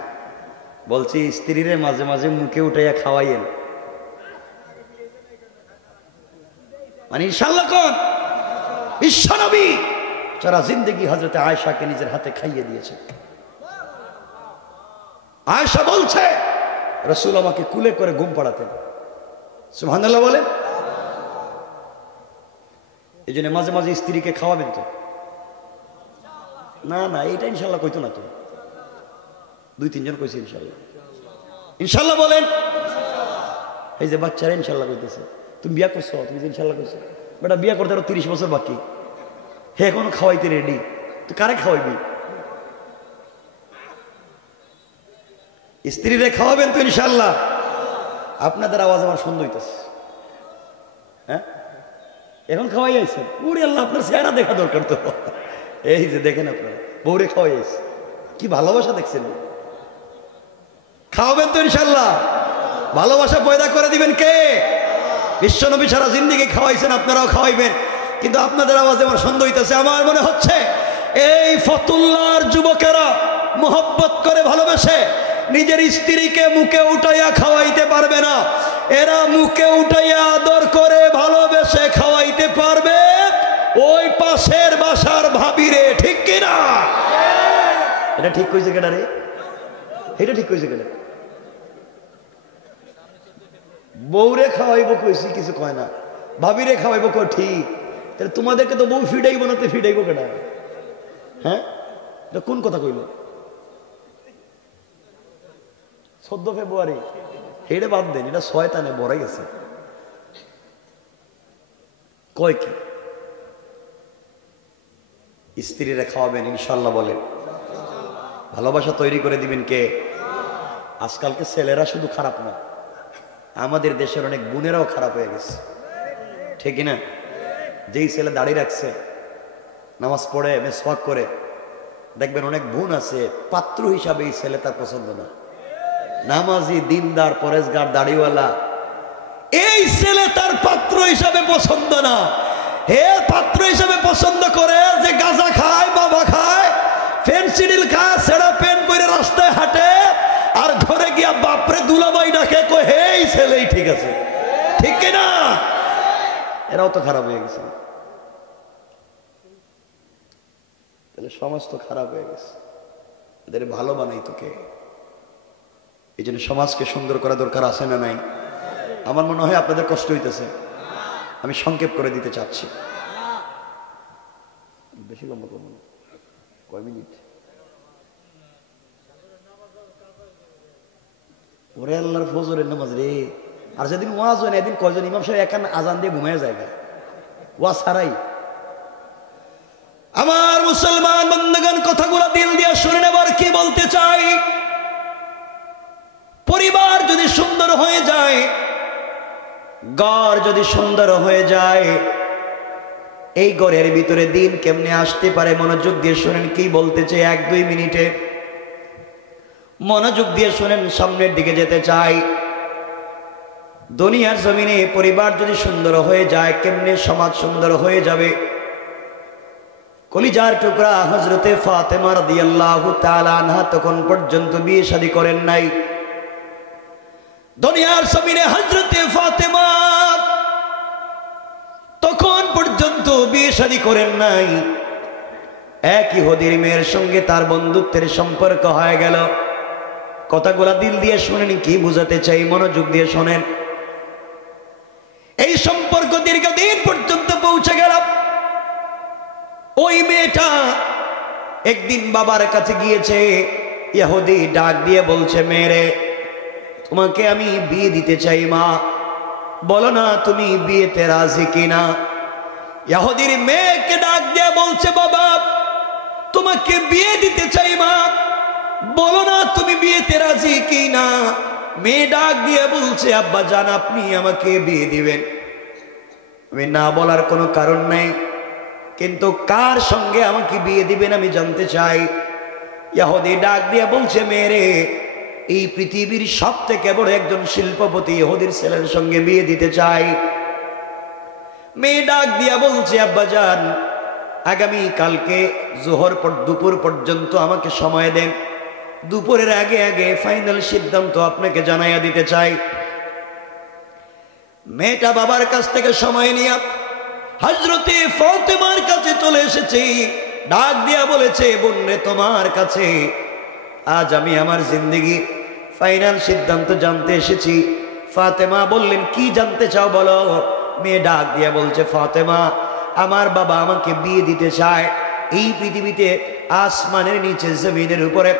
বলছি স্ত্রীরে মাঝে মাঝে মুখে উঠাইয়া খাওয়াইয়েন, মানে ইনশাআল্লাহ। কোন বিশ্বনবী সারা জিন্দগি হযরতে আয়েশাকে নিজের হাতে খাইয়ে দিয়েছে। আয়েশা বলছে রাসূল আমাকে কুলে করে ঘুম পাড়াতেন। সুবহানাল্লাহ বলেন। এই জন্য মাঝে মাঝে স্ত্রীকে খাওয়াবেন তো? না না, এটা ইনশাল্লাহ কইতো না তো, 2-3 জন কইছে ইনশাল্লাহ। ইনশাল্লাহ বলেন। এই যে বাচ্চারা ইনশাল্লাহ কইতেছে। তুমি বিয়া করছো, তুমি ইনশাল্লাহ কইছো। বেটা বিয়া করতে আরো 30 বছর বাকি, হে এখনো খাওয়াইতে রেডি, তুই কারে খাওয়াইবি? স্ত্রীরে খাওয়াবেন তো ইনশাল্লাহ? আপনাদের আওয়াজ আমার সুন্দর হইতেছে। হ্যাঁ, এখন খাওয়াই আইছেন। ওরে আল্লাহ, আপনার চেহারা দেখা দরকার তো। এই যে দেখেন আপনারা, বউরে খাওয়াই আইছে, কি ভালোবাসা দেখছেন। খাওয়াবেন তো ইনশাল্লাহ? ভালোবাসা পয়দা করে দিবেন কে? বিশ্বনবী সারা জিন্দেগি খাওয়াইছেন, আপনারাও খাওয়াইবেন। কিন্তু আপনাদের আওয়াজে আমার সন্দেহ হইতেছে। আমার মনে হচ্ছে এই ফতুল্লার যুবকেরা মোহব্বত করে ভালোবেসে নিজের স্ত্রীকে মুখে উঠাইয়া খাওয়াইতে পারবে না, এরা মুখে উঠাইয়া আদর করে ভালোবেসে খাওয়াইতে পারবে ওই পাশের বাসার ভাবিরে, ঠিক কিনা? এটা ঠিক কইছে কেডা রে? এটা ঠিক কইছে কেডা? বউরে খাওয়াইবো কইছি, কিছু কয় না। ভাবিরে খাওয়াইবো কই, ঠিক। তাহলে তোমাদেরকে তো বউ ফিডাইবো না, তো ফিডাইবো কেডা? হ্যাঁ, এটা কোন কথা কইল? 14 ফেব্রুয়ারি হেডে বাদ দেন, এটা শয়তানে ভরে গেছে। কয় কি স্ত্রীরা খাওয়াবেন ইনশাল্লাহ বলেন, ভালোবাসা তৈরি করে দিবেন কে? আজকালকে ছেলেরা শুধু খারাপ না, আমাদের দেশের অনেক বোনেরাও খারাপ হয়ে গেছে, ঠিক না? যেই ছেলে দাড়ি রাখছে, নামাজ পড়ে, মেসওয়াক করে, দেখবেন অনেক বোন আছে পাত্র হিসাবে এই ছেলে তার পছন্দ না। নামাজি, দিনদার, পরেশগার, দাড়িওয়ালা, এই ছেলে তার পাত্র হিসাবে পছন্দ না। হে পাত্র হিসাবে পছন্দ করে যে গাঁজা খায়, বাবা খায়, ফেন্সিডিল খায়, সেরা প্যান্ট পরে রাস্তায় হাঁটে, আর ঘরে গিয়া বাপরে দুলাভাই ডাকে, কই হে এই ছেলেই ঠিক আছে, ঠিক কিনা? এরাও তো খারাপ হয়ে গেছে, তাহলে সমাজ তো খারাপ হয়ে গেছে। এদের ভালো বানাই তোকে, এই জন্য সমাজকে সুন্দর করা দরকার আছে না নাই? আমার মনে হয় আপনাদের কষ্ট হইতেছে, আমি সংক্ষেপ করে দিতে চাচ্ছি। বেশি লম্বা করবো না, কয় মিনিট? ওরে আল্লাহর ফজরের নামাজ রে। আর যেদিন ওয়াজ হয় না, এদিন কয়জন ইমাম সাহেব একান আজান দিয়ে ঘুমিয়ে যায়, ওয়াজ ছাড়াই। আমার মুসলমান বন্ধুগণ, কথাগুলো দিল দিয়ে শুনে নেবার কি বলতে চাই। পরিবার যদি সুন্দর হয়ে যায়, ঘর যদি সুন্দর হয়ে যায়, এই ঘরের ভিতরে দিন কেমনে আসতে পারে? মনোযোগ দিয়ে শুনেন কি বলতে চাই, 1-2 মিনিটে মনোযোগ দিয়ে শুনেন, সামনের দিকে যেতে চাই। দুনিয়ার জমিনে পরিবার যদি সুন্দর হয়ে যায়, কেমনে সমাজ সুন্দর হয়ে যাবে? কলিজার টুকরা হযরতে ফাতেমা রাদিয়াল্লাহু তাআলা আনহা তখন পর্যন্ত বিয়ে শাদী করেন নাই। দুনিয়ার জমিনে হযরতে ফাতেমা তখন পর্যন্ত বিয়ে শাদী করেন নাই। এক ইহুদির মেয়ের সঙ্গে তার বন্ধুত্বের সম্পর্ক হয়ে গেল। কথাগুলা দিল দিয়ে শুনেন কি বুঝাতে চাই, মনোযোগ দিয়ে শোনেন। এই সম্পর্ক দীর্ঘদিন পর্যন্ত পৌঁছে গেল। ওই মেয়েটা একদিন বাবার কাছে গিয়েছে, ইহুদি ডাক দিয়ে বলছে, মেয়ে, তোমাকে আমি বিয়ে দিতে চাই মা, বলো না তুমি বিয়েতে রাজি কিনা? ইহুদির মেয়েকে ডাক দিয়ে বলছে, বাবা তোমাকে বিয়ে দিতে চাই মা, বলো না তুমি বিয়েতে রাজি কিনা? মেয়ে ডাক দিয়ে বলছে, আব্বা জান আপনি আমাকে বিয়ে দিবেন। আমি না বলার কোনো কারণ নাই, কিন্তু কার সঙ্গে আমাকে বিয়ে দিবেন আমি জানতে চাই। ইহুদি ডাক দিয়ে বলছে, মেয়ে, এই পৃথিবীর সবথেকে বড় একজন শিল্পপতি ইহুদির ছেলের সঙ্গে বিয়ে দিতে চাই। মেয়ে ডাক দিয়া বলছে, আব্বা জান আগামী কালকে জোহর পর দুপুর পর্যন্ত আমাকে সময় দেন, দুপুরের আগে আগে ফাইনাল সিদ্ধান্ত আপনাকে জানাইয়া দিতে চাই। মেয়েটা বাবার কাছ থেকে সময় নিয়ে হযরতে ফাতেমার কাছে চলে এসেছে। ডাক দিয়া বলেছে, বোন রে, তোমার কাছে আজ আমি আমার জিন্দেগি ফাইনাল সিদ্ধান্ত জানতে এসেছি। ফাতেমা বললেন, কি জানতে চাও বলো? মেয়ে ডাক দিয়া বলছে, ফাতেমা আমার বাবা আমাকে বিয়ে দিতে চায়। এই পৃথিবীতে আসমানের নিচে জমিনের উপরে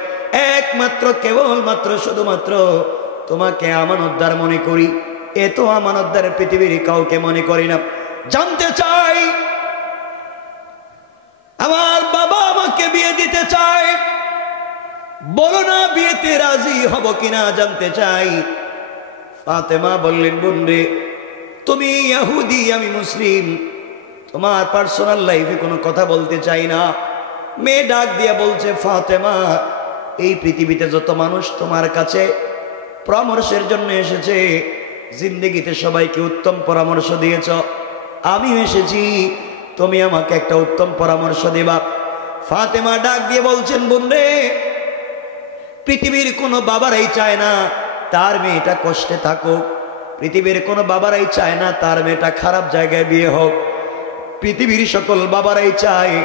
একমাত্র কেবলমাত্র শুধুমাত্র তোমাকে আমানতদার মনে করি, এ তো আমানতদার পৃথিবীর কাউকে মনে করি না। জানতে চাই আমার বাবা আমাকে বিয়ে দিতে চায়, বলো না বিয়েতে রাজি হব কিনা জানতে চাই। ফাতেমা বললেন, বোন রে, তুমি ইহুদি আমি মুসলিম, তোমার পার্সোনাল লাইফে কোনো কথা বলতে চাই না। মেয়ে ডাক দিয়ে বলছে, ফাতেমা এই পৃথিবীতে যত মানুষ তোমার কাছে পরামর্শের জন্য এসেছে, জিন্দেগিতে সবাইকে উত্তম পরামর্শ দিয়েছ, আমি এসেছি তুমি আমাকে একটা উত্তম পরামর্শ দিবা। ফাতেমা ডাক দিয়ে বলছেন, বোন রে, পৃথিবীর কোনো বাবারাই চায় না তার মেয়েটা কষ্টে থাকুক, পৃথিবীর কোনো বাবারাই চায় না তার মেয়েটা খারাপ জায়গায় বিয়ে হোক, পৃথিবীর সকল বাবারাই চায়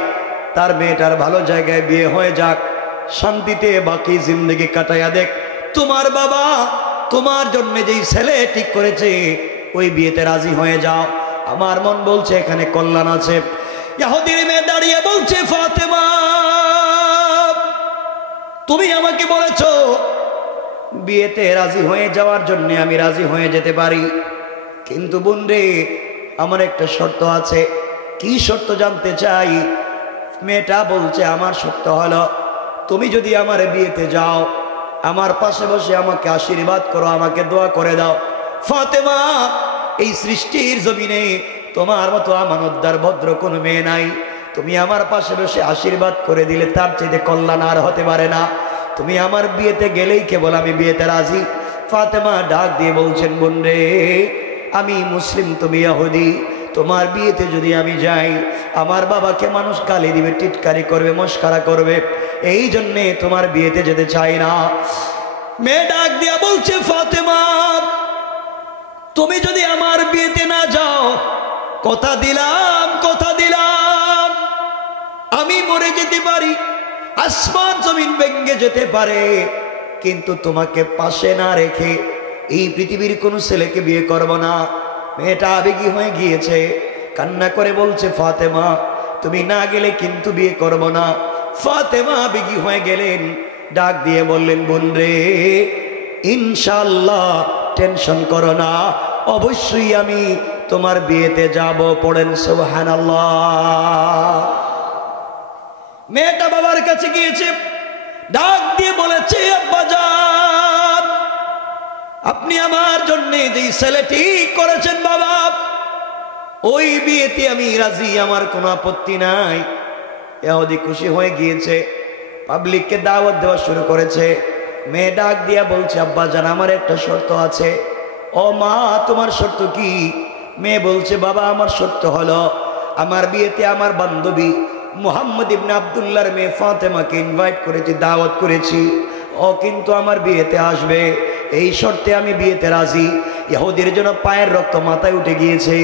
তার মেয়েটার ভালো জায়গায় বিয়ে হয়ে যাক, শান্তিতে বাকি জিন্দগি কাটাইয়া দেখ। তোমার বাবা তোমার জন্য যেই ছেলে ঠিক করেছে ওই বিয়েতে রাজি হয়ে যাও, আমার মন বলছে এখানে কল্যাণ আছে। ইহুদির মেয়ে দাঁড়িয়ে বলছে, ফাতেমা তুমি আমাকে বলেছো বিয়েতে রাজি হয়ে যাওয়ার জন্য আমি রাজি হয়ে যেতে পারি, কিন্তু বোন রে আমার একটা শর্ত আছে। কি শর্ত জানতে চাই? মেয়েটা বলছে আমার শর্ত হলো তুমি যদি আমার বিয়েতে যাও, আমার পাশে বসে আমাকে আশীর্বাদ করো, আমাকে দোয়া করে দাও। ফাতেমা, এই সৃষ্টির জমিনে তোমার মতো আমানতদার ভদ্র কোনো মেয়ে নাই। তুমি আমার পাশে বসে আশীর্বাদ করে দিলে তার চেয়ে কল্যাণ আর হতে পারে না। তুমি আমার বিয়েতে গেলেই কেবল আমি বিয়েতে রাজি। ফাতেমা ডাক দিয়ে বলছেন, বোন রে আমি মুসলিম, তুমি ইহুদি, তোমার বিয়েতে যদি আমি যাই আমার বাবাকে মানুষ গালি দিবে, টিটকারি করবে, মস্কারা করবে, এই জন্যে তোমার বিয়েতে যেতে চাই না। মেয়ে ডাক দিয়া বলছে, ফাতেমা তুমি যদি আমার বিয়েতে না যাও, কথা দিলাম আমি মরে যেতে পারি, আসমান জমিন ভেঙে যেতে পারে, কিন্তু তোমাকে পাশে না রেখে এই পৃথিবীর কোনো ছেলেকে বিয়ে করব না। মেয়েটা আবেগী হয়ে গিয়েছে, কান্না করে বলছে, ফাতেমা তুমি না গেলে কিন্তু বিয়ে করব না। ফাতেমা আবেগী হয়ে গেলেন, ডাক দিয়ে বললেন, বোন রে ইনশাআল্লাহ টেনশন করো না, অবশ্যই আমি তোমার বিয়েতে যাব। পড়েন সুবহানাল্লাহ। মেয়েটা বাবার কাছে গিয়েছে, ডাক দিয়ে বলেছে, আব্বাজান আপনি আমার জন্য যেই ছেলে ঠিক করেছেন বাবা, ওই বিয়েতে আমি রাজি, আমার কোনো আপত্তি নাই। ইহুদি খুশি হয়ে গিয়েছে, পাবলিককে দাওয়াত দেওয়া শুরু করেছে। মেয়ে ডাক দিয়া বলছে, আব্বাজান আমার একটা শর্ত আছে। ও মা তোমার শর্ত কি? মেয়ে বলছে, বাবা আমার শর্ত হলো আমার বিয়েতে আমার বান্ধবী মুহাম্মদ ইবনে আব্দুল্লাহর মেয়ে ফাতেমাকে ইনভাইট করেছি, দাওয়াত করেছি, ও কিন্তু আমার বিয়েতে আসবে, এই শর্তে আমি বিয়েতে রাজি। ইহুদির জন্য পায়ের রক্ত মাথায় উঠে গিয়েছে,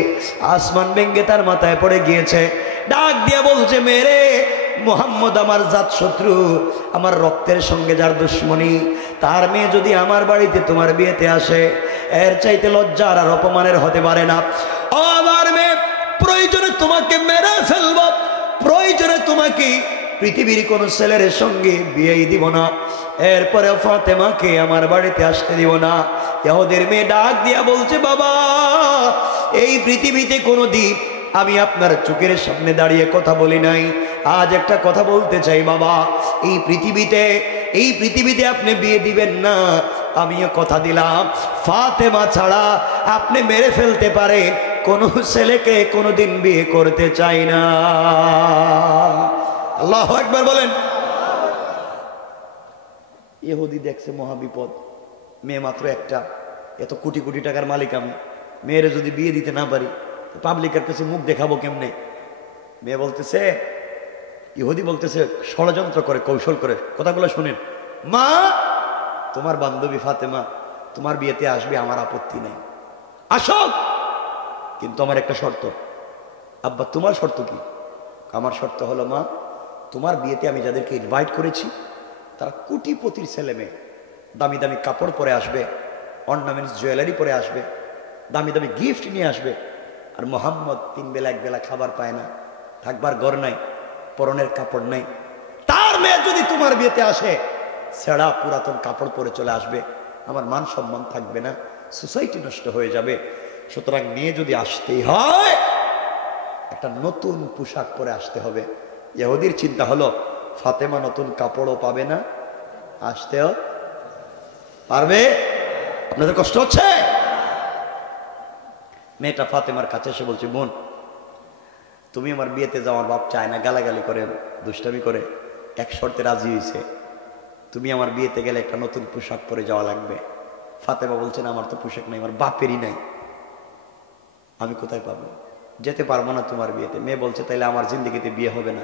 আসমান ভেঙে তার মাথায় পড়ে গিয়েছে। ডাক দিয়া বলছে, মেরে মুহাম্মদ আমার জাত শত্রু, আমার রক্তের সঙ্গে যার দুশ্মনী, তার মেয়ে যদি আমার বাড়িতে তোমার বিয়েতে আসে, এর চাইতে লজ্জার আর অপমানের হতে পারে না। ও আমার মেয়ে, প্রয়োজনে তোমাকে মেরে ফেলব, প্রয়োজনে তোমাকে পৃথিবীর কোন ছেলের সঙ্গে বিয়ে দিব না, এরপরে ফাতেমাকে আমার বাড়িতে আসতে দিব না। ইহুদির মেয়ে ডাক দিয়া বলছে, বাবা এই পৃথিবীতে কোনোদিন আমি আপনার চোখের সামনে দাঁড়িয়ে কথা বলি নাই, আজ একটা কথা বলতে চাই বাবা, এই পৃথিবীতে আপনি বিয়ে দিবেন না, আমিও কথা দিলাম ফাতেমা ছাড়া আপনি মেরে ফেলতে পারেন, কোন ছেলেকে কোনোদিন বিয়ে করতে চাই না। আল্লাহু আকবার বলেন। ইহুদি দেখছে মহাবিপদ, মেয়ে মাত্র একটা, এত কোটি কোটি টাকার মালিক আমি, মেয়েরে যদি বিয়ে দিতে না পারি পাবলিকের কাছে মুখ দেখাবো কেমনে? মেয়ে বলতেছে, ইহুদি বলতেছে ষড়যন্ত্র করে, কৌশল করে, কথাগুলো শুনেন, মা তোমার বান্ধবী ফাতেমা তোমার বিয়েতে আসবে, আমার আপত্তি নেই, আসো, কিন্তু আমার একটা শর্ত। আব্বা তোমার শর্ত কি? আমার শর্ত হলো, মা তোমার বিয়েতে আমি যাদেরকে ইনভাইট করেছি তারা কোটিপতির ছেলে মেয়ে, দামি দামি কাপড় পরে আসবে, অর্নামেন্টস জুয়েলারি পরে আসবে, দামি দামি গিফট নিয়ে আসবে, আর মোহাম্মদ 3 বেলা 1 বেলা খাবার পায় না, থাকবার ঘর নাই, পরনের কাপড় নাই, তার মেয়ে যদি তোমার বিয়েতে আসে ছেঁড়া পুরাতন কাপড় পরে চলে আসবে, আমার মান সম্মান থাকবে না, সোসাইটি নষ্ট হয়ে যাবে। সুতরাং মেয়ে যদি আসতেই হয় একটা নতুন পোশাক পরে আসতে হবে। ইহুদির চিন্তা হলো ফাতেমা নতুন কাপড়ও পাবে না, আসতেও পারবে। আপনাদের কষ্ট হচ্ছে? মেয়েটা ফাতেমার কাছে এসে বলছে, বোন তুমি আমার বিয়েতে যাওয়ার বাপ চায় না, গালাগালি করে, দুষ্টামি করে, এক শর্তে রাজি হয়েছে, তুমি আমার বিয়েতে গেলে একটা নতুন পোশাক পরে যাওয়া লাগবে। ফাতেমা বলছেন, আমার তো পোশাক নাই, আমার বাপেরই নাই, আমি কোথায় পাবো, যেতে পারবো না তোমার বিয়েতে। মেয়ে বলছে, তাইলে আমার জিন্দগিতে বিয়ে হবে না,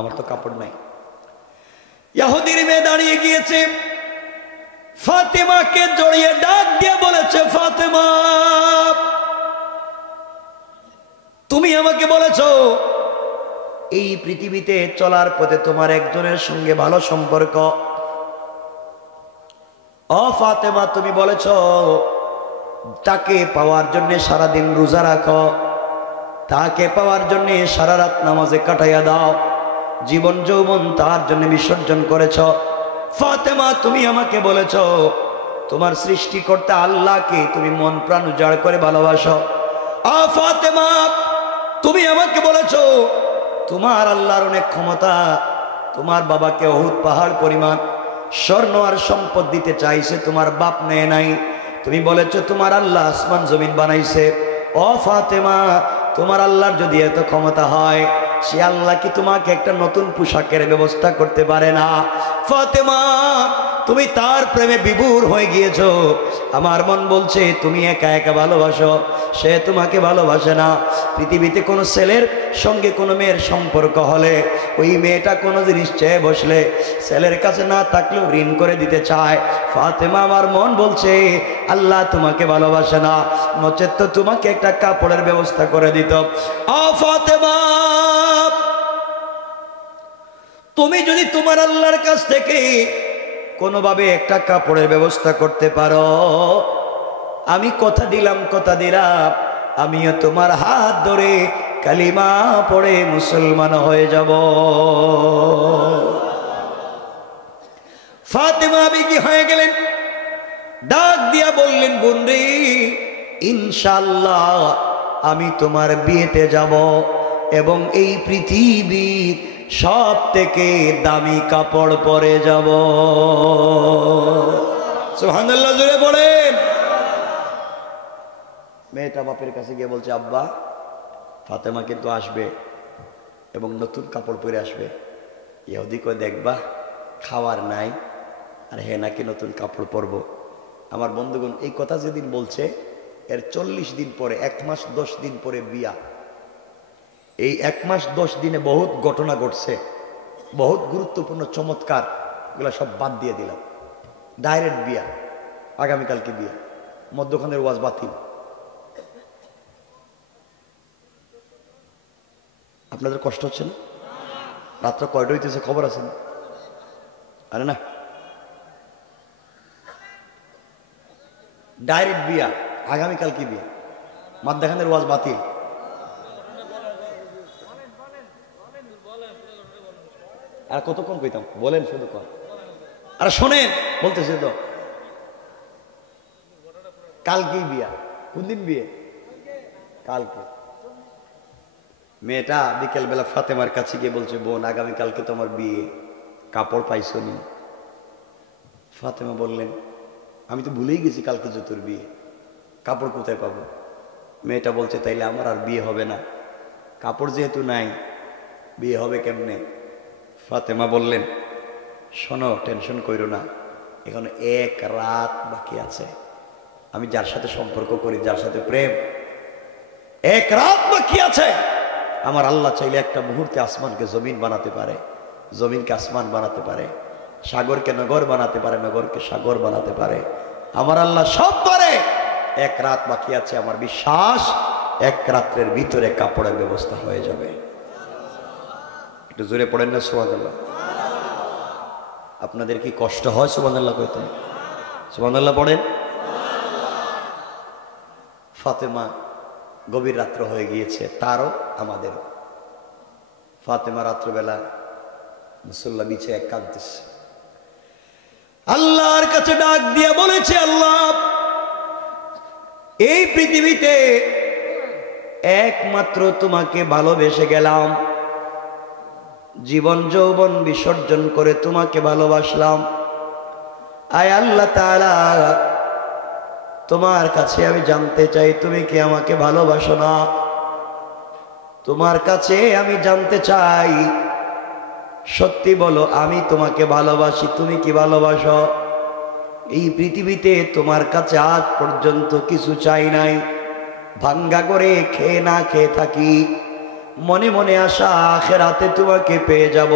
আমার তো কাপড় নাই। ইহুদির মেয়ে দাঁড়িয়ে গিয়েছে, ফাতেমাকে জড়িয়ে ডাক দিয়ে বলেছে, ফাতেমা তুমি আমাকে বলেছো এই পৃথিবীতে চলার পথে তোমার একজনের সঙ্গে ভালো সম্পর্ক। ও ফাতেমা তুমি বলেছো তাকে পাওয়ার জন্য সারাদিন রোজা রাখো, তাকে পাওয়ার জন্য সারা রাত নামাজে কাটাইয়া দাও, জীবন যৌবন তার জন্য বিসর্জন করেছ। ফাতেমা তুমি আমাকে বলেছো তোমার সৃষ্টিকর্তা আল্লাহকে তুমি মন প্রাণ উজাড় করে ভালোবাসো। ফাতেমা তুমি আমাকে বলেছো তোমার আল্লাহর অনেক ক্ষমতা, তোমার বাবাকে উহুদ পাহাড় পরিমাণ স্বর্ণ আর সম্পদ দিতে চাইছে, তোমার বাপ নেয় নাই। তুমি বলেছো তোমার আল্লাহ আসমান জমিন বানাইছে। ও ফাতেমা তোমার আল্লাহর যদি এত ক্ষমতা হয়, সে আল্লাহ কি তোমাকে একটা নতুন পোশাকের ব্যবস্থা করতে পারে না? ফাতেমা তুমি তার প্রেমে বিভোর হয়ে গিয়েছো। আমার মন বলছে তুমি একা একা ভালোবাসো, সে তোমাকে ভালোবাসে না। পৃথিবীতে কোনো ছেলের সঙ্গে কোনো মেয়ের সম্পর্ক হলে ওই মেয়েটা কোনো জিনিস চেয়ে বসলে ছেলের কাছে না থাকলেও ঋণ করে দিতে চায়। ফাতেমা আমার মন বলছে আল্লাহ তোমাকে ভালোবাসে না, নচেত তো তোমাকে একটা কাপড়ের ব্যবস্থা করে দিত। ফাতেমা তুমি যদি তোমার আল্লাহর কাছ থেকে কোনোভাবে একটা কাপড়ের ব্যবস্থা করতে পারো, আমি কথা দিলাম আমিও তোমার হাত ধরে কালিমা পড়ে মুসলমান হয়ে যাব। ফাতেমা বিকি হয়ে গেলেন, ডাক দিয়া বললেন বোনরে ইনশাআল্লাহ আমি তোমার বিয়েতে যাব এবং এই পৃথিবীর সব থেকে দামি কাপড় পরে যাব। সুবহানাল্লাহ জোরে পড়েন। মেয়েটা বাপের কাছে গিয়ে বলছে আব্বা ফাতেমা কিন্তু আসবে এবং নতুন কাপড় পরে আসবে। ইহুদি কই দেখবা খাওয়ার নাই আর হে নাকি নতুন কাপড় পরবো। আমার বন্ধুগণ এই কথা যেদিন বলছে এর 40 দিন পরে 1 মাস 10 দিন পরে বিয়া। এই 1 মাস 10 দিনে বহুত ঘটনা ঘটছে, বহুত গুরুত্বপূর্ণ চমৎকার, এগুলো সব বাদ দিয়ে দিলাম। ডাইরেক্ট বিয়া, আগামীকালকে বিয়া, মধ্যখানের ওয়াজ বাতিল। আপনাদের কষ্ট হচ্ছে না? রাত্র কয়টা হইতেছে খবর আছে না? আরে না, ডাইরেক্ট বিয়া, আগামীকালকে বিয়া, মধ্যখানের ওয়াজ বাতিল। আর কতক্ষণ কইতাম বলেন শুধু কর। আর শোনেন বলতেছে তো কালকেই বিয়া। কোন দিন বিয়ে? কালকে। মেয়েটা বিকেল বেলা ফাতেমার কাছে গিয়ে বলছে বোন আগামীকালকে তোমার বিয়ে, কাপড় পাইছো নি? ফাতেমা বললেন আমি তো ভুলেই গেছি কালকে যে তোর বিয়ে, কাপড় কোথায় পাবো? মেয়েটা বলছে তাইলে আমার আর বিয়ে হবে না, কাপড় যেহেতু নাই বিয়ে হবে কেমনে? ফাতেমা বললেন শোনো টেনশন কইরো না, এখানে 1 রাত বাকি আছে। আমি যার সাথে সম্পর্ক করি, যার সাথে প্রেম, 1 রাত বাকি আছে। আমার আল্লাহ চাইলে একটা মুহূর্তে আসমানকে জমিন বানাতে পারে, জমিনকে আসমান বানাতে পারে, সাগরকে নগর বানাতে পারে, নগরকে সাগর বানাতে পারে। আমার আল্লাহ সব পারে। 1 রাত বাকি আছে, আমার বিশ্বাস 1 রাত্রের ভিতরে কাপড়ের ব্যবস্থা হয়ে যাবে। একটু জোরে পড়েন না সুবহানাল্লাহ। আপনাদের কি কষ্ট হয় সুবহানাল্লাহ কইতে? সুবহানাল্লাহ পড়েন। ফাতেমা গভীর রাত্র হয়ে গিয়েছে, তারও আমাদেরও। ফাতেমা রাত্রবেলা মুসল্লা বিছায় কাঁদতেছে, আল্লাহর কাছে ডাক দিয়া বলেছে আল্লাহ এই পৃথিবীতে একমাত্র তোমাকে ভালোবেসে গেলাম, জীবন যৌবন বিসর্জন করে তোমাকে ভালোবাসলাম। আয় আল্লাহ তাআলা তোমার কাছে আমি জানতে চাই তুমি কি আমাকে ভালোবাসো না? তোমার কাছে আমি জানতে চাই সত্যি বলো আমি তোমাকে ভালোবাসি, তুমি কি ভালোবাসো? এই পৃথিবীতে তোমার কাছে আজ পর্যন্ত কিছু চাই নাই, ভাঙ্গা করে খেয়ে না খেয়ে থাকি, মনে মনে আশা আখিরাতে তোমাকে পেয়ে যাব।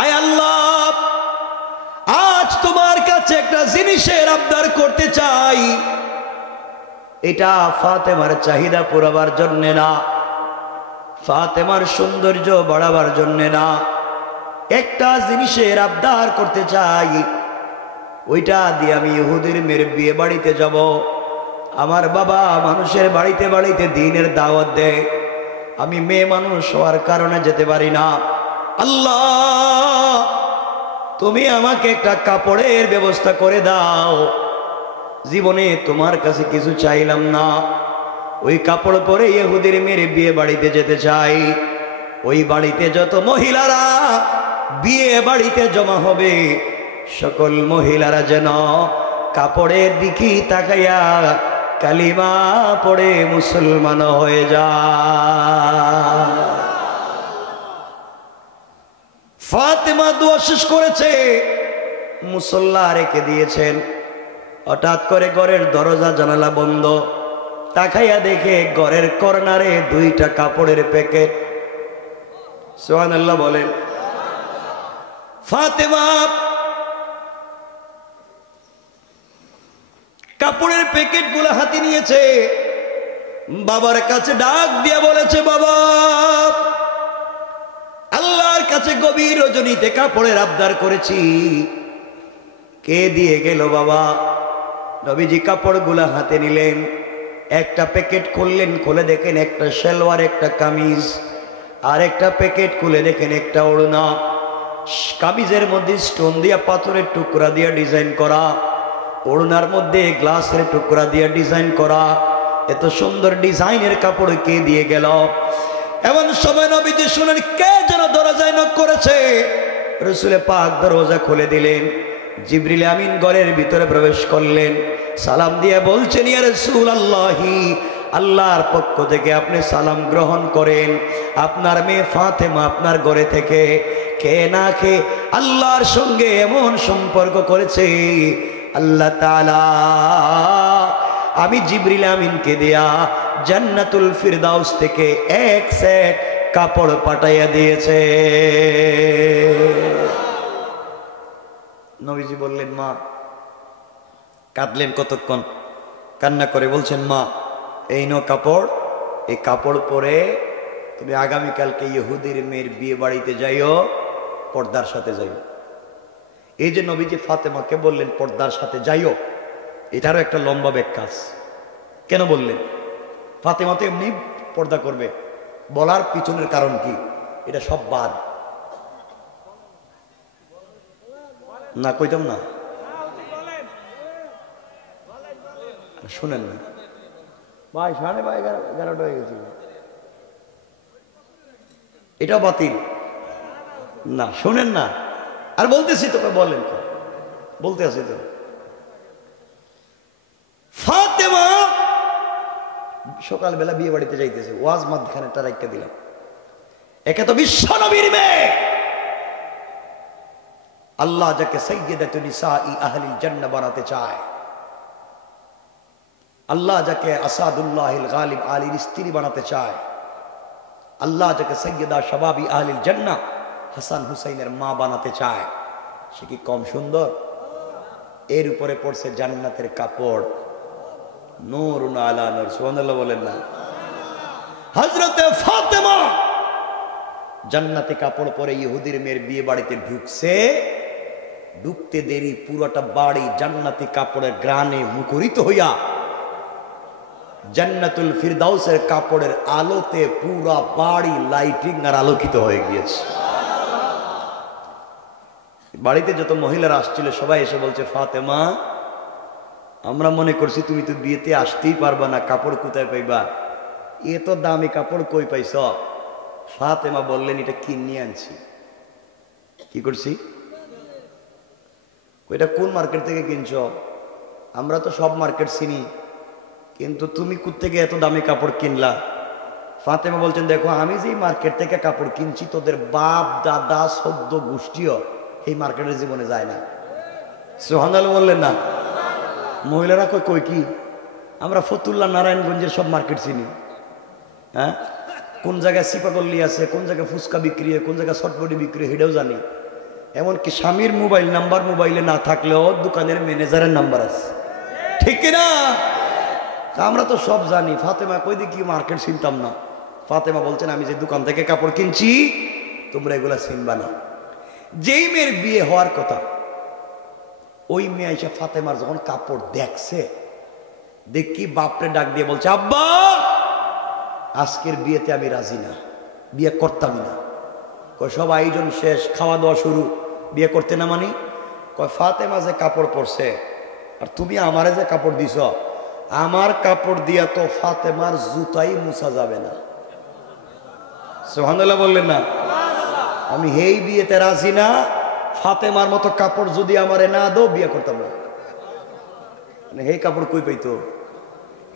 আয় আল্লাহ আজ তোমার কাছে একটা জিনিসের আবদার করতে চাই, এটা ফাতেমার চাহিদা পুরাবার জন্য না, ফাতেমার সৌন্দর্য বাড়াবার জন্য না, একটা জিনিসের আবদার করতে চাই, ওইটা দিয়ে আমি ইহুদির মেয়ের বিয়ে বাড়িতে যাব। আমার বাবা মানুষের বাড়িতে বাড়িতে দ্বীনের দাওয়াত দেয়, আমি মেয়ে মানুষ হওয়ার কারণে যেতে পারি না। আল্লাহ তুমি আমাকে একটা কাপড়ের ব্যবস্থা করে দাও, জীবনে তোমার কাছে কিছু চাইলাম না, ওই কাপড় পরে ইহুদির মেয়ের বিয়ে বাড়িতে যেতে চাই। ওই বাড়িতে যত মহিলারা বিয়ে বাড়িতে জমা হবে, সকল মহিলারা যেন কাপড়ের দিকে তাকাইয়া কালিমা পড়ে মুসলমান হয়ে যায়। ফাতেমা দোয়া শেষ করেছে, মুসল্লা রেখে দিয়েছেন। হঠাৎ করে ঘরের দরজা জানালা বন্ধ, তাকাইয়া দেখে ঘরের কর্নারে 2টা কাপড়ের প্যাকেট। সুবহানাল্লাহ বলেন। ফাতেমা কাপড়ের প্যাকেট গুলো হাতে নিয়েছে, বাবার কাছে ডাক দিয়া বলেছে, বাবা, আল্লাহর কাছে গভীর রজনীতে কাপড়ের আবদার করেছি, কে দিয়ে গেল বাবা? নবীজি কাপড়গুলা হাতে নিলেন, একটা প্যাকেট খুললেন, খুলে দেখেন একটা সালোয়ার, একটা কামিজ, আর একটা প্যাকেট খুলে দেখেন একটা ওড়না। কামিজের মধ্যে স্টোন দিয়া পাথরের টুকরা দিয়া ডিজাইন করা, ওড়নার মধ্যে গ্লাসের টুকরা দিয়া ডিজাইন করা। এত সুন্দর ডিজাইনের কাপড় কে দিয়ে গেল? এমন সময় নবীজি শুনেন কে যেন দরজায় নক করেছে। রাসূল পাক দরজা খুলে দিলেন, জিবরিল আমিন ঘরের ভিতরে প্রবেশ করলেন, সালাম দিয়ে বলছেন, ইয়া রাসূলুল্লাহি, আল্লাহর পক্ষ থেকে আপনি সালাম গ্রহণ করেন। আপনার মেয়ে ফাতেমা আপনার ঘরে থেকে কে না কে আল্লাহর সঙ্গে এমন সম্পর্ক করেছে, আল্লাহ তাআলা আমি জিবরিল আমিনকে দেয়া জান্নাতুল ফিরদাউস থেকে এক সেট কাপড় পাঠাইয়া দিয়েছে। নবীজি বললেন, মা, কাঁদলেন কতক্ষণ, কান্না করে বলছেন, মা, এই নো কাপড়, এই কাপড় পরে তুমি আগামীকালকে ইহুদির মেয়ের বিয়ে বাড়িতে যাইও, পর্দার সাথে যাইও। এই যে নবীজি ফাতেমাকে বললেন পর্দার সাথে যাইও, এটারও একটা লম্বা ব্যাখ্যা আছে। কেন বললেন? ফাতেমা তো এমনি পর্দা করবে, বলার পিছনের কারণ কি? এটা সব বাদ না, কইতাম না, শুনেন না ভাই, 11:30 হয়ে গেছে, এটাও বাতিল না, শুনেন না। আর বলতেছি তোকে, বলেন, বলতে আছি তো। ফাতেমা সকালবেলা বিয়ে বাড়িতে যাইতেছে, ওয়াজ মাঝখানে রাইখা দিলাম। একে তো বিশ্ব নবীর মেয়ে, আল্লাহ যাকে সাইয়্যিদাতু নিসাই আহলিল জান্নাহ বানাতে চায়, আল্লাহ যাকে আসাদুল্লাহিল গালিব আলীর স্ত্রী বানাতে চায়, আল্লাহ যাকে সাইয়্যিদা শাবাবি আহলিল জান্নাহ হাসান হুসাইনের মা বানাতে চায়, সে কি কম সুন্দর? এর উপরে পড়ছে জান্নাতের কাপড়, নূরুন আলা নূর। সুবহানাল্লাহ বলেন না? হযরতে ফাতেমা জান্নাতে কাপড় পরে ইহুদির মেয়ের বিয়ে বাড়িতে ঢুকছে। ঢুকতে দেরি পুরোটা বাড়ি জান্নাতি কাপড়ের গ্রানে মুখরিত হইয়া জান্নাতুল ফিরদাউসের কাপড়ের আলোতে পুরা বাড়ি লাইটিং আর আলোকিত হয়ে গিয়েছে। বাড়িতে যত মহিলারা আসছিল সবাই এসে বলছে, ফাতেমা, আমরা মনে করছি তুমি তো বিয়েতে আসতেই পারবা না, কাপড় কোথায় পাইবা? এত দামি কাপড় কই পাইছ? ফাতেমা বললেন, এটা কিনে আনছি। কি করছি? ওইটা কোন মার্কেট থেকে কিনছ? আমরা তো সব মার্কেট চিনি, কিন্তু তুমি কোত্থেকে এত দামি কাপড় কিনলা? ফাতেমা বলছেন, দেখো, আমি যেই মার্কেট থেকে কাপড় কিনছি, তোদের বাপ দাদা সদ্য গোষ্ঠীও এই মার্কেটের জীবনে যায় না। সুবহানাল্লাহ বললেন না? মহিলারা কই কি, আমরা ফতুল্লা নারায়ণগঞ্জের সব মার্কেট চিনি। হ্যাঁ, কোন জায়গায় সিপাগল্লি আছে, কোন জায়গায় ফুচকা বিক্রি হয়, কোন জায়গায় শর্টবডি বিক্রি হয়, এটাও জানি। এমনকি স্বামীর মোবাইল নাম্বার মোবাইলে না থাকলেও দোকানের ম্যানেজারের নাম্বার আছে, ঠিক কিনা? আমরা তো সব জানি। ফাতেমা কই দেখি মার্কেট চিনতাম না। ফাতেমা বলছেন, আমি যে দোকান থেকে কাপড় কিনছি তোমরা এগুলা চিনবা না। যেই মেয়ের বিয়ে হওয়ার কথা, ওই মেয়ে এসে ফাতেমার যখন কাপড় দেখছে, দেখি বাপরে ডাক দিয়ে বলছে, আব্বা, আজকের বিয়েতে আমি রাজি না, বিয়ে করতামই না। সব আয়োজন শেষ, খাওয়া দাওয়া শুরু, বিয়ে করতে না মানি? কয় ফাতেমা যে কাপড় পরছে আর তুমি আমারে যে কাপড় দিছ, আমার কাপড় দিয়া তো ফাতেমার জুতাই মুছা যাবে না। সুবহানাল্লাহ বললেন না? আমি হেই বিয়েতে রাজি না, ফাতেমার মতো কাপড় যদি আমারে না দাও বিয়ে করতাম না। মানে হেই কাপড় কই পাইতো?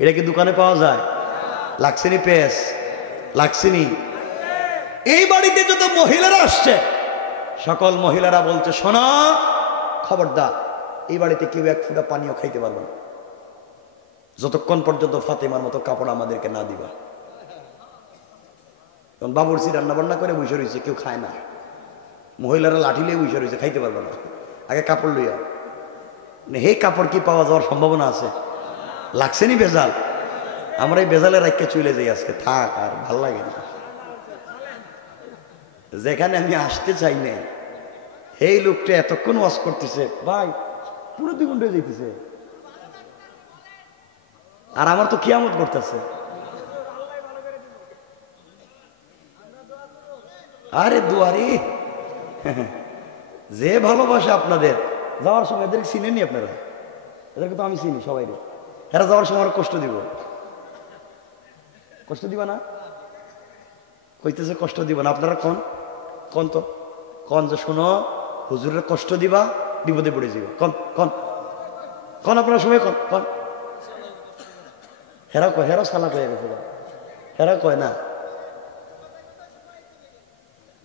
এটা কি দোকানে পাওয়া যায়? লাগছেনি পেস? লাগছেনি? এই বাড়িতে যত মহিলারা আসছে সকল মহিলারা বলছে, শোনা খবরদার, এই বাড়িতে কেউ এক ফুটা পানিও খাইতে পারবে না যতক্ষণ পর্যন্ত ফাতেমার মতো কাপড় আমাদেরকে না দিবা। তখন বাবুর্চি রান্না বান্না করে বসে রয়েছে, কেউ খায় না। মহিলারা লাঠি লিয়ে বসে রয়েছে, খাইতে পারবে না। আগে কাপড় লইয়া, হে কাপড় কি পাওয়া যাওয়ার সম্ভাবনা আছে? লাগছেনি বেজাল? আমরা এই বেজালে রাখতে চলে যাই আজকে, থাক আর ভাল লাগে না। যেখানে আমি আসতে চাই না, এই লোকটা এতক্ষণ ওয়াজ করতেছে, ভাই পুরো 2 ঘন্টা যাইতেছে, আর আমার তো কিয়ামত করতেছে। আরে দুয়ারি যে ভালোবাসা আপনাদের, যাওয়ার সময় এদেরকে চিনেননি আপনারা? এদেরকে তো আমি চিনি সবাই। এরা যাওয়ার সময় কষ্ট দিব, কষ্ট দিবা না? কইতেছে কষ্ট দিবা না। আপনারা কন তো কন যে শোনো হুজুরের কষ্ট দিবা, বিপদে পড়ে যাবে। কন আপনারা সময় কন। হেরা কয়, হেরা সালা কয়ে গেছে, হেরা কয় না।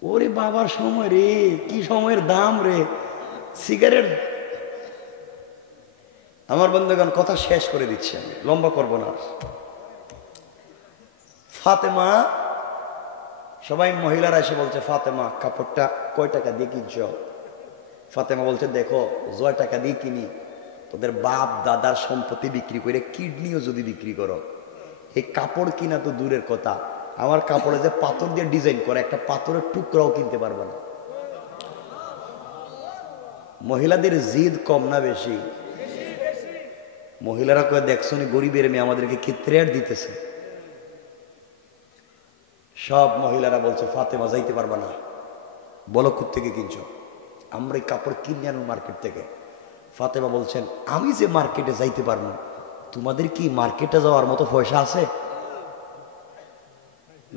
ওরে বাবার সময় রে, কি সময়ের দাম রে সিগারেট। আমার বন্ধুগণ কথা শেষ করে দিচ্ছি, আমি লম্বা করবো না। ফাতেমা, সবাই মহিলারা এসে বলছে, ফাতেমা কাপড়টা কয় টাকা দিয়ে কিনছ? ফাতেমা বলছে, দেখো জয় টাকা দিয়ে কিনি, তোদের বাপ দাদার সম্পত্তি বিক্রি করে কিডনিও যদি বিক্রি করো, এই কাপড় কিনা তো দূরের কথা, আমার কাপড়ে যে পাথর দিয়ে ডিজাইন করে একটা পাথরের টুকরাও কিনতে পারবে না। মহিলাদের জিদ কম না বেশি? মহিলারা কয়ে, দেখছো নি গরিবের মেয়ে আমাদেরকে কি থ্রেট দিতেছে। সব মহিলারা বলছে, ফাতেমা যাইতে পারবা না। বলো কোত্থেকে কিনছো? আমরা এই কাপড় কিনে আনো মার্কেট থেকে। ফাতেমা বলছেন, আমি যে মার্কেটে যাইতে পারবো, তোমাদের কি মার্কেটে যাওয়ার মতো পয়সা আছে?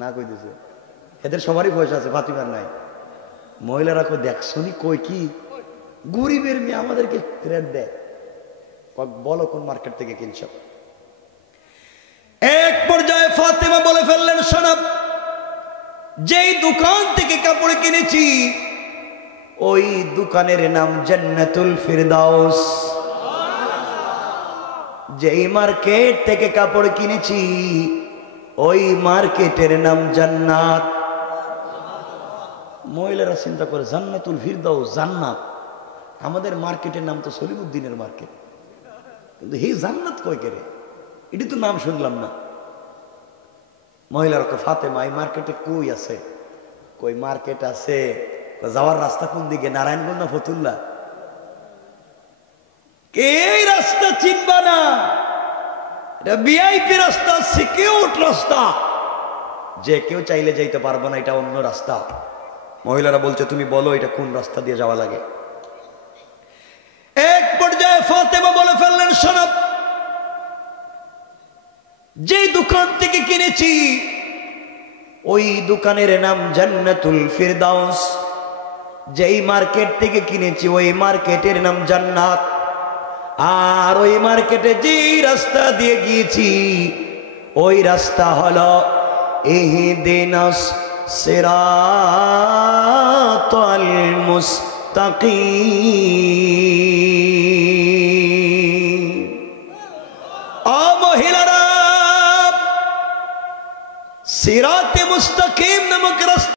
না কইতেছে, এদের সবারই পয়সা আছে, ফাতেমার নাই। মহিলারা কই, দেখছো নি কই কি গরিবের মেয়ে আমাদেরকে থ্রেট দেয়। বলো কোন মার্কেট থেকে কিনছো? এক পর্যায়ে ফাতেমা বলে ফেললেন, শোনো, যেই দোকান থেকে কাপড় কিনেছি ওই দোকানের নাম জান্নাতুল ফিরদাউস। যেই মার্কেট থেকে কাপড় কিনেছি ওই মার্কেটের নাম জান্নাত। মহিলারা চিন্তা করে, জান্নাতুল ফিরদাউস জান্নাত, আমাদের মার্কেটের নাম তো সলিমুদ্দিনের মার্কেট, কিন্তু হে জান্নাত কই করে? এটি তো নাম শুনলাম না। মহিলারা কয়, ফাতেমা এই মার্কেটে কই আছে? কই মার্কেট আছে, যাওয়ার রাস্তা কোন দিকে, নারায়ণগঞ্জ না ফতুল্লা? এই রাস্তা চিনবা না, এটা ভিআইপি রাস্তা, সিকিউর রাস্তা, যে কেউ চাইলে যাইতে পারবো না, এটা অন্য রাস্তা। মহিলারা বলছে, তুমি বলো এটা কোন রাস্তা দিয়ে যাওয়া লাগে? এক পর্যায়ে ফাতেমা বলে ফেললেন, শোনো, যে দোকান থেকে কিনেছি ওই দোকানের নাম জান্নাতুল ফিরদাউস। যেই মার্কেট থেকে কিনেছি ওই মার্কেটের নাম জান্নাত। আর ওই মার্কেটে যেই রাস্তা দিয়ে গিয়েছি ওই রাস্তা হলো ইহদিনাস সিরাতাল মুস্তাকিম। মহিলারা, সিরাতে মুস্তাকিম নামক রাস্তা